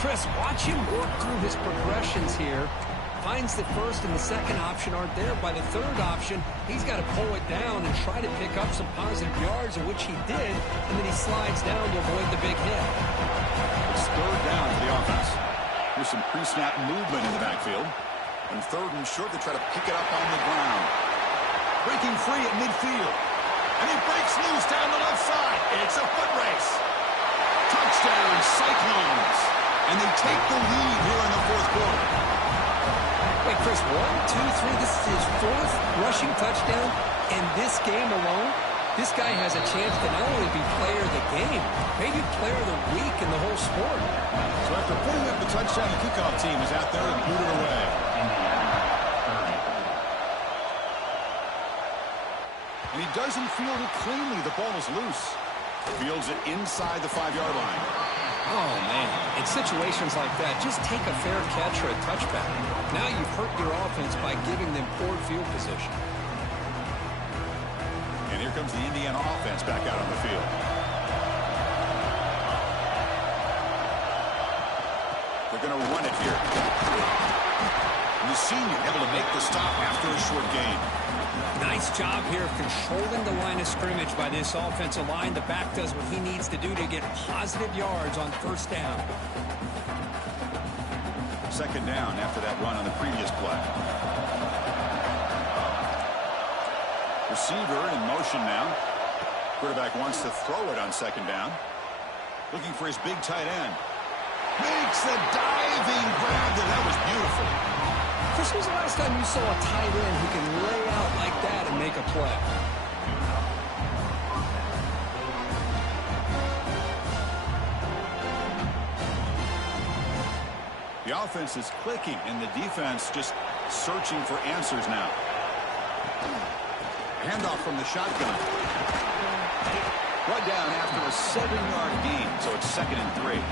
Chris, watch him work through his progressions here. Finds the first and the second option aren't there. By the third option, he's got to pull it down and try to pick up some positive yards, of which he did, and then he slides down to avoid the big hit. It's third down for the offense. Here's some pre-snap movement in the backfield. And third and short, they try to pick it up on the ground. Breaking free at midfield. And he breaks loose down the left side. It's a foot race. Touchdown, Cyclones. And they take the lead here in the fourth quarter. Wait, Chris, 1, 2, 3. This is his fourth rushing touchdown in this game alone. This guy has a chance to not only be player of the game, maybe player of the week in the whole sport. So after putting up the touchdown, the kickoff team is out there and boot it away. And he doesn't field it cleanly. The ball is loose. Fields it inside the 5-yard line. Oh, man. In situations like that, just take a fair catch or a touchback. Now you've hurt your offense by giving them poor field position. And here comes the Indiana offense back out on the field. They're going to run it here. And the senior able to make the stop after a short gain. Nice job here of controlling the line of scrimmage by this offensive line. The back does what he needs to do to get positive yards on first down. Second down after that run on the previous play. Receiver in motion now. Quarterback wants to throw it on second down. Looking for his big tight end. Makes the diving grab there. That was beautiful. Chris, when was the last time you saw a tight end who can lay out like that and make a play? The offense is clicking, and the defense just searching for answers now. Handoff from the shotgun. Brought down after a 7-yard gain, so it's 2nd and 3.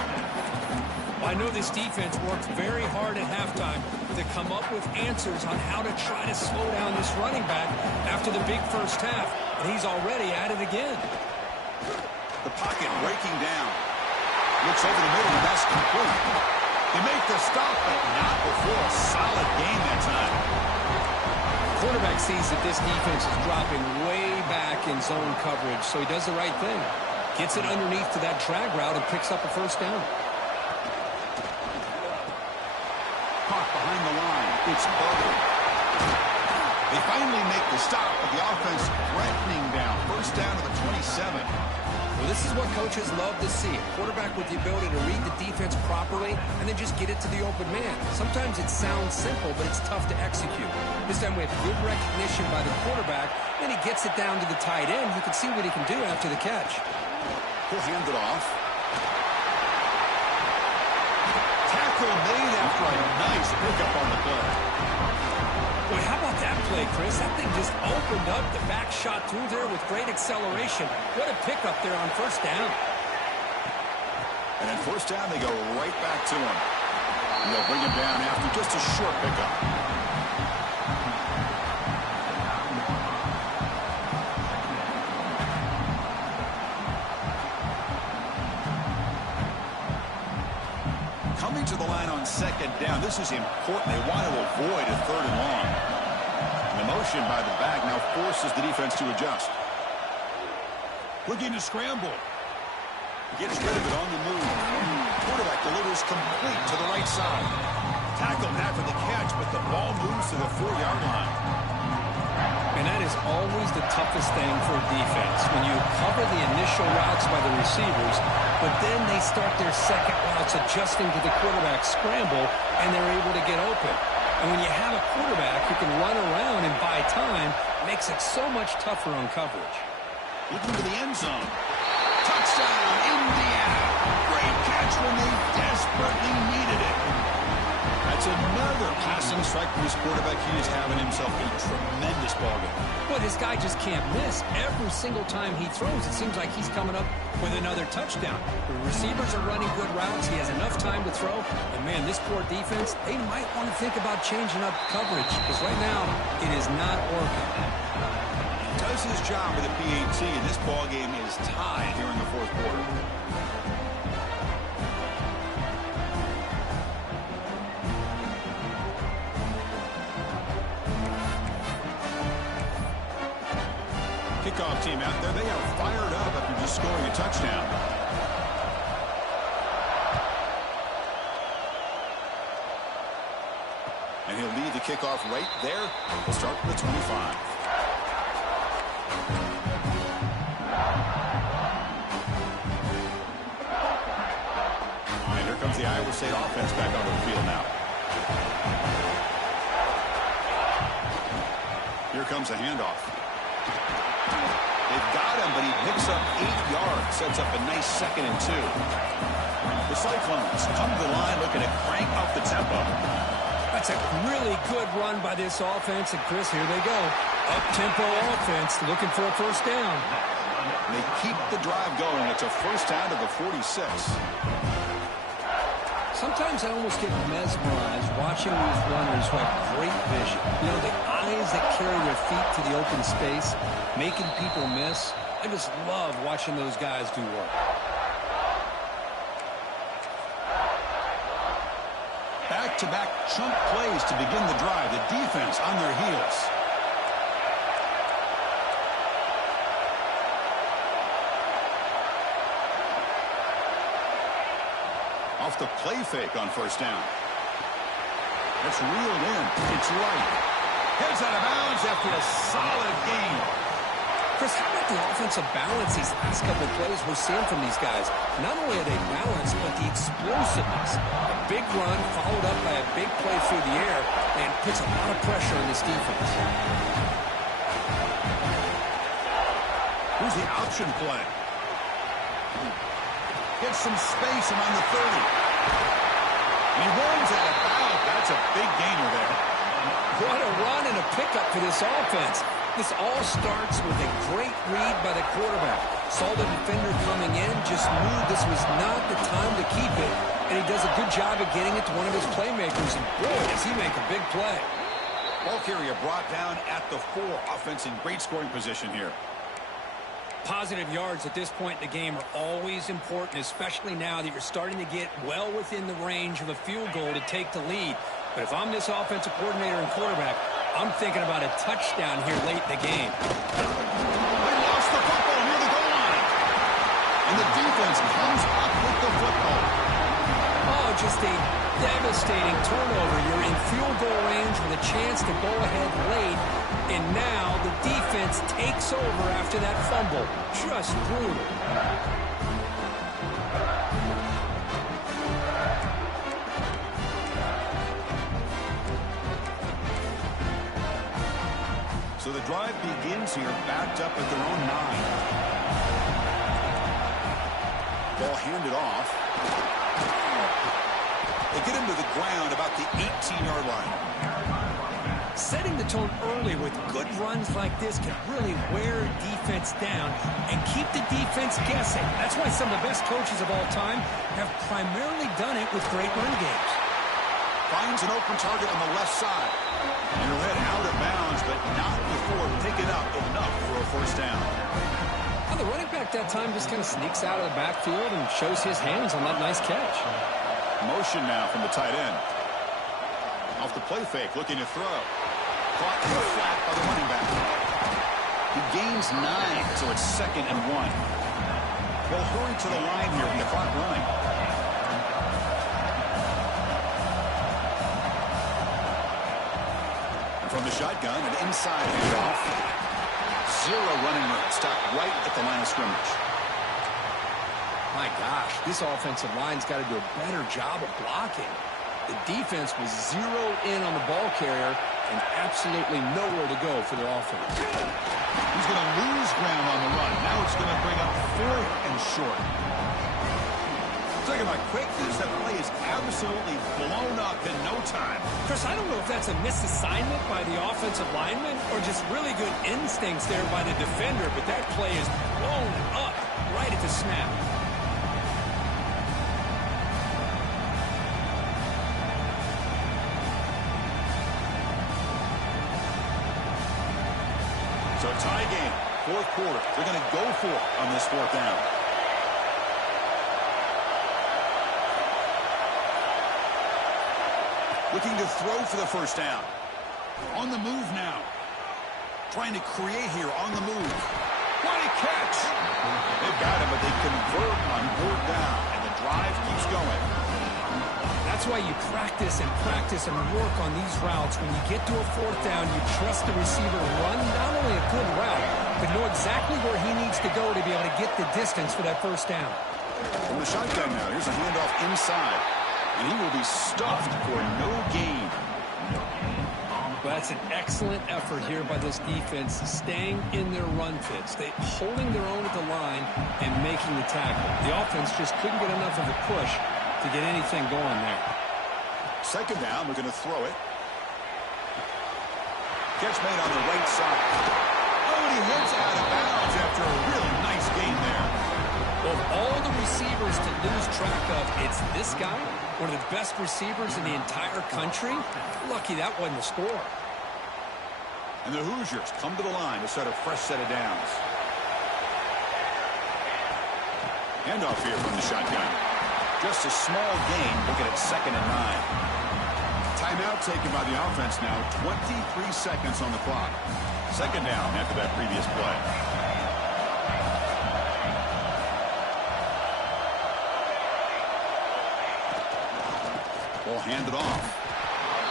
I know this defense worked very hard at halftime to come up with answers on how to try to slow down this running back after the big first half, and he's already at it again. The pocket breaking down. Looks over the middle, and that's complete. They make the stop, but not before a solid gain that time. The quarterback sees that this defense is dropping way back in zone coverage, so he does the right thing. Gets it underneath to that drag route and picks up a first down. Caught behind the line. It's Butler. They finally make the stop, but the offense threatening down. First down to the 27. Well, this is what coaches love to see. A quarterback with the ability to read the defense properly and then just get it to the open man. Sometimes it sounds simple, but it's tough to execute. This time we have good recognition by the quarterback, and he gets it down to the tight end. You can see what he can do after the catch. He'll hand it off. Tackle made after a nice pickup on the play. Boy, how about that play, Chris? That thing just opened up. The back shot through there with great acceleration. What a pickup there on first down. And at first down, they go right back to him. And they'll bring him down after just a short pickup. Coming to the line on second down, this is important. They want to avoid a third and long. And the motion by the back now forces the defense to adjust. Looking to scramble. Gets rid of it on the move. Quarterback delivers complete to the right side. Tackled after the catch, but the ball moves to the 4-yard line. And that is always the toughest thing for a defense, when you cover the initial routes by the receivers, but then they start their second routes adjusting to the quarterback scramble, and they're able to get open. And when you have a quarterback who can run around and buy time, it makes it so much tougher on coverage. Looking to the end zone. Touchdown, Indiana. Great catch when they desperately needed it. That's another passing strike from his quarterback. He is having himself a tremendous ballgame. But this guy just can't miss. Every single time he throws, it seems like he's coming up with another touchdown. The receivers are running good routes. He has enough time to throw. And, man, this poor defense, they might want to think about changing up coverage, because right now it is not working. He does his job with a PAT, and this ballgame is tied here in the fourth quarter. Kickoff team out there, they are fired up after just scoring a touchdown. And he'll lead the kickoff right there. We'll start from the 25. And here comes the Iowa State offense back onto the field now. Here comes the handoff. They've got him, but he picks up 8 yards, sets up a nice 2nd and 2. The Cyclones come to the line looking to crank up the tempo. That's a really good run by this offense, and Chris, here they go. Up-tempo offense, looking for a first down. They keep the drive going. It's a first down to the 46. Sometimes I almost get mesmerized watching these runners who have great vision. You know, the eyes that carry their feet to the open space, making people miss. I just love watching those guys do work. Back-to-back chunk plays to begin the drive. The defense on their heels. Off the play fake on first down. That's reeled in. It's right. Heads out of bounds after a solid gain. Chris, how about the offensive balance these last couple of plays we're seeing from these guys? Not only are they balanced, but the explosiveness. A big run followed up by a big play through the air, and puts a lot of pressure on this defense. Here's the option play. Gets some space around the 30. He runs out of bounds. That's a big gainer there. What a run and a pickup for this offense. This all starts with a great read by the quarterback. Saw the defender coming in, just knew this was not the time to keep it, and he does a good job of getting it to one of his playmakers, and boy, does he make a big play. Ball carrier brought down at the 4. Offense in great scoring position here. Positive yards at this point in the game are always important, especially now that you're starting to get well within the range of a field goal to take the lead. But if I'm this offensive coordinator and quarterback, I'm thinking about a touchdown here late in the game. They lost the football near the goal line. And the defense comes up with the football. Oh, just a devastating turnover. You're in field goal range with a chance to go ahead late, and now the defense takes over after that fumble. Just brutal. So the drive begins here, backed up at their own 9. Ball handed off. They get him to the ground about the 18-yard line. Setting the tone early with good runs like this can really wear defense down and keep the defense guessing. That's why some of the best coaches of all time have primarily done it with great run games. Finds an open target on the left side. And he'll head out of bounds, but not before picking up enough for a first down. Well, the running back that time just kind of sneaks out of the backfield and shows his hands on that nice catch. Motion now from the tight end. Off the play fake, looking to throw. Caught in the flat by the running back. He gains 9, so it's 2nd and 1. They'll hurry to the line here with the clock running. And from the shotgun, an inside handoff. 0 running room, stopped right at the line of scrimmage. My gosh, this offensive line's got to do a better job of blocking. The defense was zeroed in on the ball carrier and absolutely nowhere to go for their offense. He's going to lose ground on the run. Now it's going to bring up 4th and short. Talking about quickness, that play is absolutely blown up in no time. Chris, I don't know if that's a misassignment by the offensive lineman or just really good instincts there by the defender, but that play is blown up right at the snap. So a tie game, 4th quarter. They're going to go for it on this 4th down. Looking to throw for the first down. On the move now. Trying to create here on the move. What a catch! They've got him, but they convert on 4th down, and the drive keeps going. That's why you practice and work on these routes. When you get to a 4th down, you trust the receiver to run not only a good route, but know exactly where he needs to go to be able to get the distance for that first down. From the shotgun now, here's a handoff inside. And he will be stuffed for no gain. Well, that's an excellent effort here by this defense, staying in their run fits. They holding their own at the line and making the tackle. The offense just couldn't get enough of a push to get anything going there. 2nd down, we're going to throw it. Catch made on the right side. Oh, and he heads out of bounds after a really nice gain there. Well, of all the receivers to lose track of, it's this guy, one of the best receivers in the entire country. Lucky that wasn't the score. And the Hoosiers come to the line to start a fresh set of downs. Handoff here from the shotgun. Just a small gain, looking at 2nd and 9. Timeout taken by the offense now. 23 seconds on the clock. 2nd down after that previous play. Ball handed off.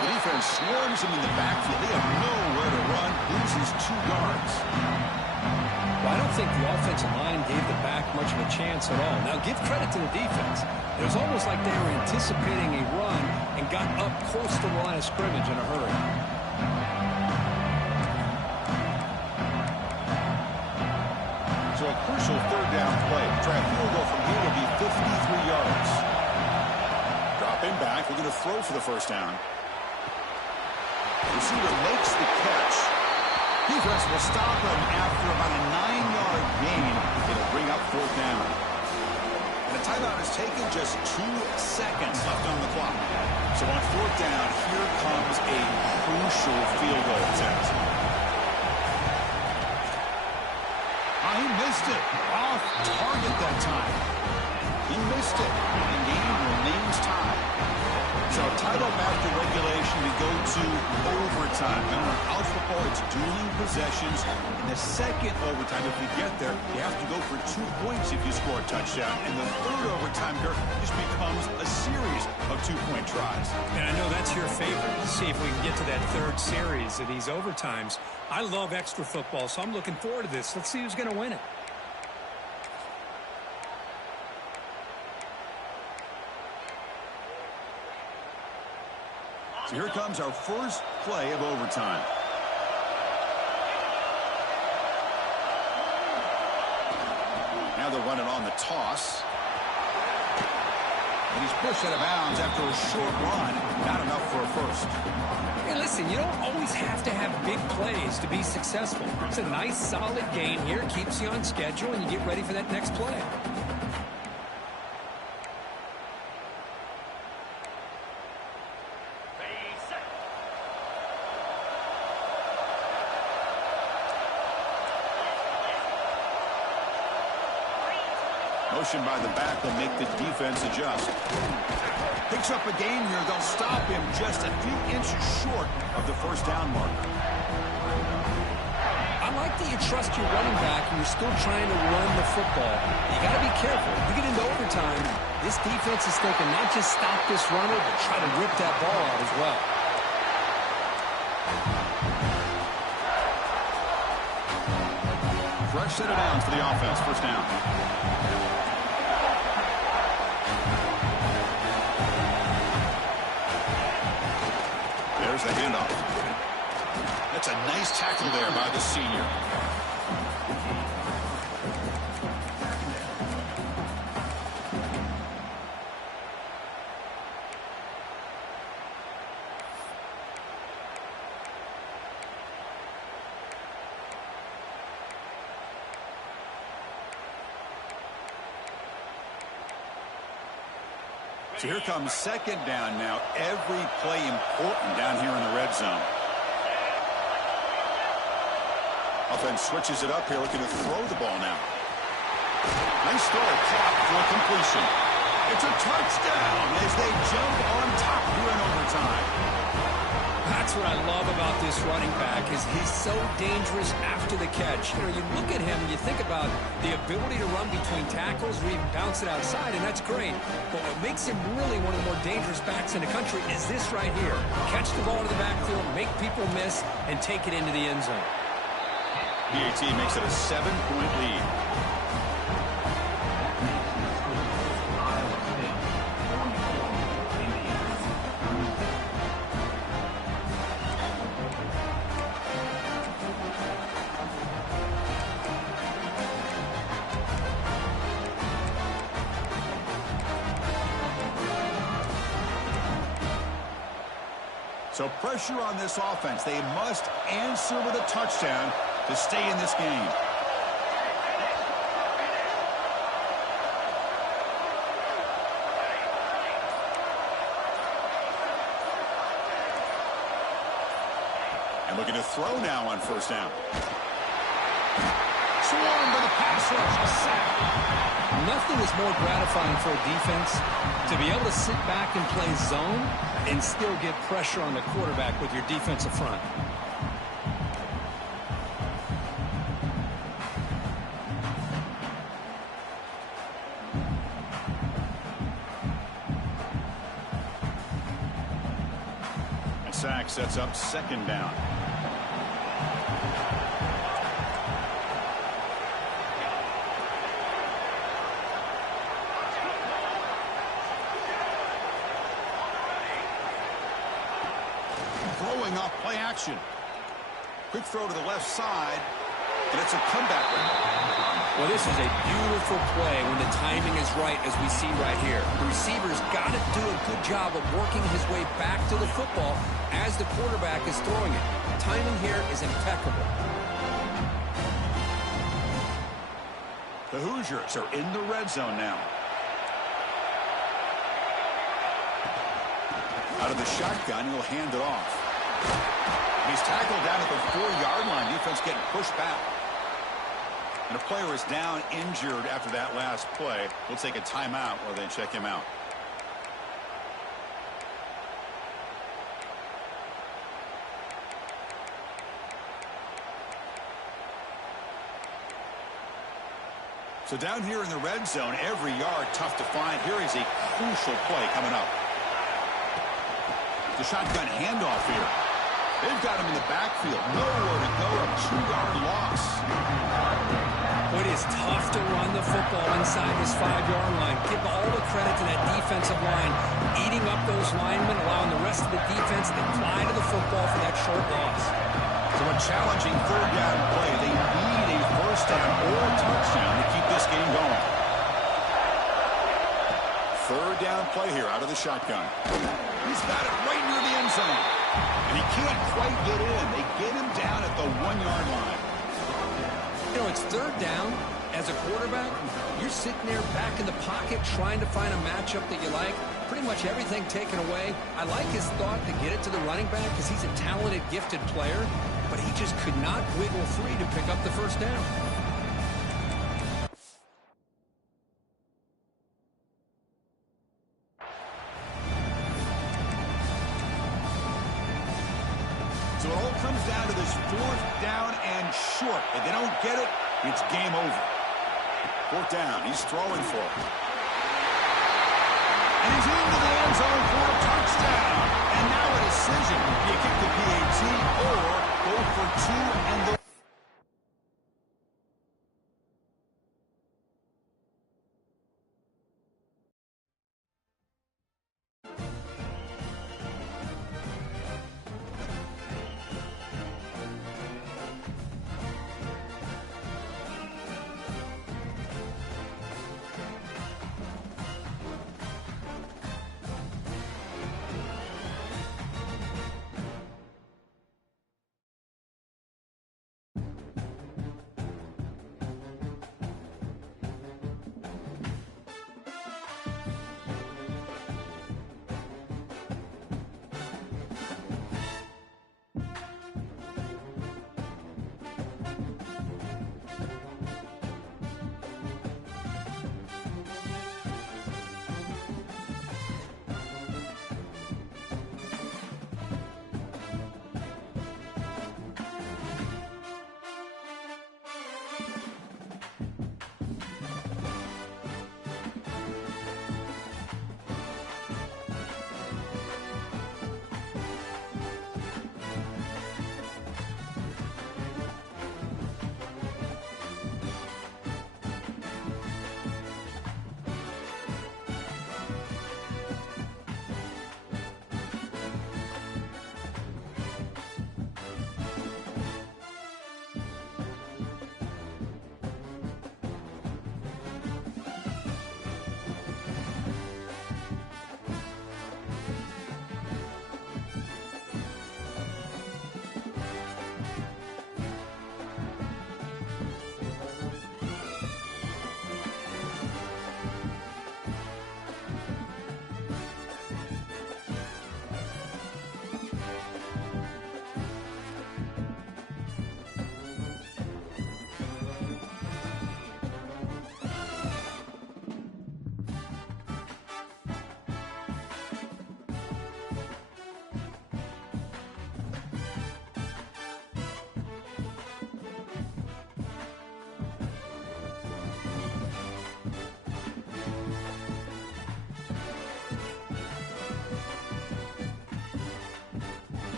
The defense swarms him in the backfield. They have nowhere to run. Loses 2 yards. Well, I don't think the offensive line gave the back much of a chance at all. Now, give credit to the defense. It was almost like they were anticipating a run and got up close to the line of scrimmage in a hurry. So a crucial 3rd down play. Try a field goal from here will be 53 yards. Dropping back. We're going to throw for the first down. The receiver makes the catch. Defense will stop him after about a 9-yard gain. It'll bring up 4th down. And the timeout is taken, just 2 seconds left on the clock. So on 4th down, here comes a crucial field goal attempt. He missed it. Off target that time. He missed it. The game remains tied. So tied up after regulation, we go to overtime. Remember, in college football, it's dueling possessions. In the 2nd overtime, if we get there, you have to go for 2 points if you score a touchdown. And the 3rd overtime here just becomes a series of 2-point tries. And I know that's your favorite. Let's see if we can get to that 3rd series of these overtimes. I love extra football, so I'm looking forward to this. Let's see who's going to win it. So here comes our first play of overtime. Now they're running on the toss. And he's pushed out of bounds after a short run. Not enough for a first. Hey, listen, you don't always have to have big plays to be successful. It's a nice, solid gain here. Keeps you on schedule, and you get ready for that next play. Motion by the back will make the defense adjust. Picks up a gain here. They'll stop him just a few inches short of the first down marker. I like that you trust your running back and you're still trying to run the football. You got to be careful. You get into overtime, this defense is thinking not just stop this runner, but try to rip that ball out as well. Fresh set of downs for the offense. First down. There's the handoff. That's a nice tackle there by the senior. So here comes second down now. Every play important down here in the red zone. Offense switches it up here, looking to throw the ball now. Nice throw, caught for a completion. It's a touchdown as they jump on top here in overtime. That's what I love about this running back is he's so dangerous after the catch. You know, you look at him and you think about the ability to run between tackles or even bounce it outside, and that's great. But what makes him really one of the more dangerous backs in the country is this right here. Catch the ball to the backfield, make people miss, and take it into the end zone. PAT makes it a 7-point lead. So pressure on this offense. They must answer with a touchdown to stay in this game. And looking to throw now on first down. Swarmed by the pass rush. A sack. Nothing is more gratifying for a defense to be able to sit back and play zone and still get pressure on the quarterback with your defensive front. A sack sets up second down. Throwing off play action. Quick throw to the left side, and it's a comeback route. Well, this is a beautiful play when the timing is right, as we see right here. The receiver's got to do a good job of working his way back to the football as the quarterback is throwing it. The timing here is impeccable. The Hoosiers are in the red zone now. Out of the shotgun, he'll hand it off. He's tackled down at the 4-yard line. Defense getting pushed back. And a player is down injured after that last play. We'll take a timeout while they check him out. So down here in the red zone, every yard tough to find. Here is a crucial play coming up. The shotgun handoff here. They've got him in the backfield. Nowhere to go. A 2-yard loss. It is tough to run the football inside this 5-yard line. Give all the credit to that defensive line, eating up those linemen, allowing the rest of the defense to fly to the football for that short loss. So a challenging 3rd down play. They need a first down or a touchdown to keep this game going. 3rd down play here out of the shotgun. He's got it right near the end zone. And he can't quite get in. They get him down at the 1-yard line. You know, it's third down. As a quarterback, you're sitting there back in the pocket trying to find a matchup that you like. Pretty much everything taken away. I like his thought to get it to the running back because he's a talented, gifted player, but he just could not wiggle free to pick up the first down. So it all comes down to this 4th down and short. If they don't get it, it's game over. 4th down, he's throwing for it. And he's into the end zone for a touchdown. And now a decision. You kick the PAT or go for 2 and the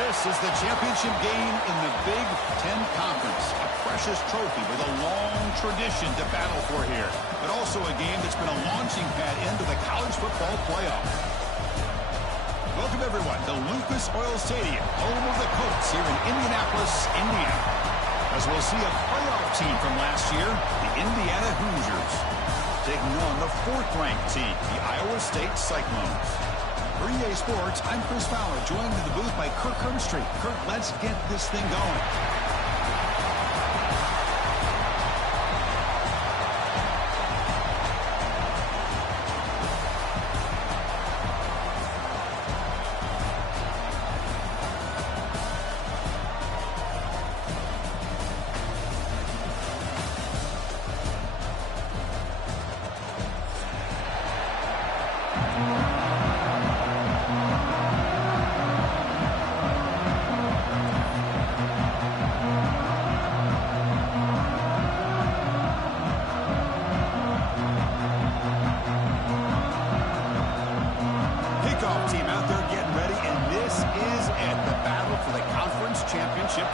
This is the championship game in the Big Ten Conference. A precious trophy with a long tradition to battle for here. But also a game that's been a launching pad into the college football playoff. Welcome, everyone, to Lucas Oil Stadium, home of the Colts here in Indianapolis, Indiana. As we'll see a playoff team from last year, the Indiana Hoosiers, taking on the fourth-ranked team, the Iowa State Cyclones. For EA Sports, I'm Chris Fowler, joined in the booth by Kirk Herbstreit. Kirk, let's get this thing going.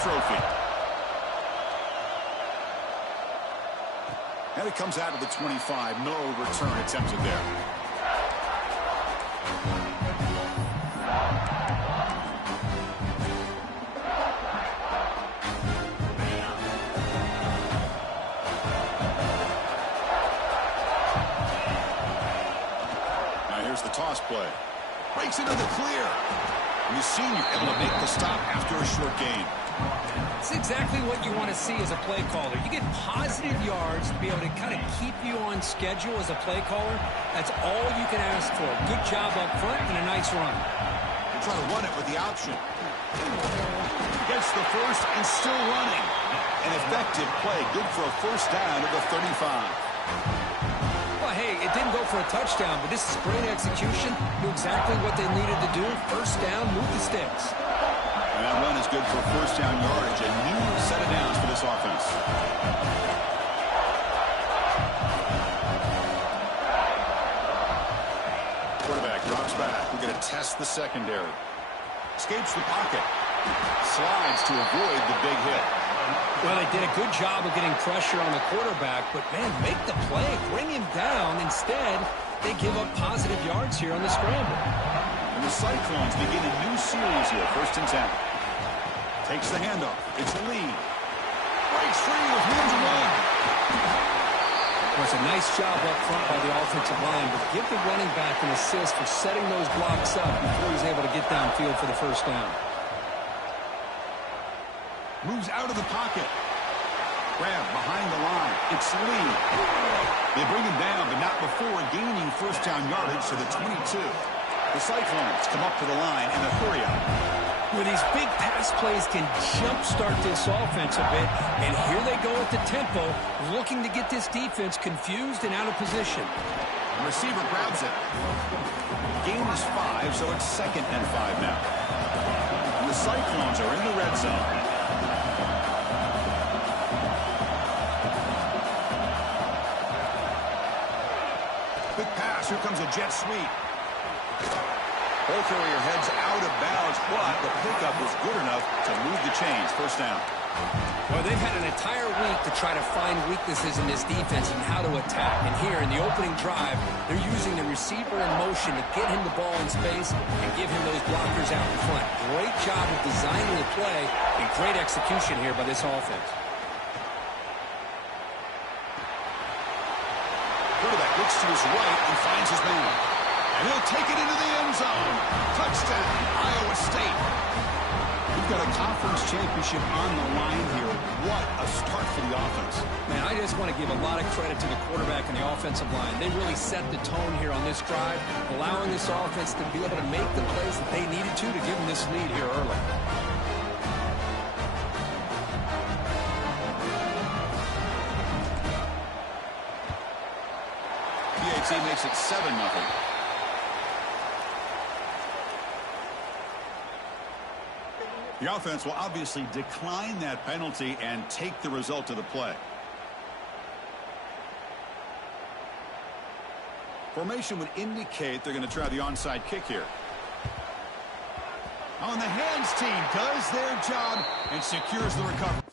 Trophy. And it comes out of the 25. No return attempted there. Now here's the toss play. Breaks into the clear. And the senior able to make the stop after a short gain. It's exactly what you want to see as a play caller. You get positive yards to be able to kind of keep you on schedule as a play caller. That's all you can ask for. Good job up front and a nice run. They try to run it with the option. Gets the first and still running. An effective play. Good for a first down at the 35. Well, hey, it didn't go for a touchdown, but this is great execution. Knew exactly what they needed to do. First down, move the sticks. And that run is good for first down yardage. A new set of downs for this offense. Quarterback drops back. We're going to test the secondary. Escapes the pocket. Slides to avoid the big hit. Well, they did a good job of getting pressure on the quarterback, but, man, make the play. Bring him down. Instead, they give up positive yards here on the scramble. And the Cyclones begin a new series here, 1st and 10. Takes the handoff. It's a lead. Breaks free with room to run. It was a nice job up front by the offensive line, but give the running back an assist for setting those blocks up before he's able to get downfield for the first down. Moves out of the pocket. Grab behind the line. It's Lee. They bring him down, but not before gaining first down yardage to the 22. The Cyclones come up to the line in a hurry up. Well, these big pass plays can jumpstart this offense a bit, and here they go at the tempo, looking to get this defense confused and out of position. The receiver grabs it. Gain is 5, so it's 2nd and 5 now. And the Cyclones are in the red zone. Quick pass. Here comes a jet sweep. Ball carrier heads out of bounds, but the pickup was good enough to move the chains. First down. Well, they've had an entire week to try to find weaknesses in this defense and how to attack. And here in the opening drive, they're using the receiver in motion to get him the ball in space and give him those blockers out in front. Great job of designing the play and great execution here by this offense. Quarterback looks to his right and finds his man. And he'll take it into the end zone. Touchdown, Iowa State. We've got a conference championship on the line here. What a start for the offense. Man, I just want to give a lot of credit to the quarterback and the offensive line. They really set the tone here on this drive, allowing this offense to be able to make the plays that they needed to give them this lead here early. PAT makes it 7-0. The offense will obviously decline that penalty and take the result of the play. Formation would indicate they're going to try the onside kick here. On the hands team does their job and secures the recovery.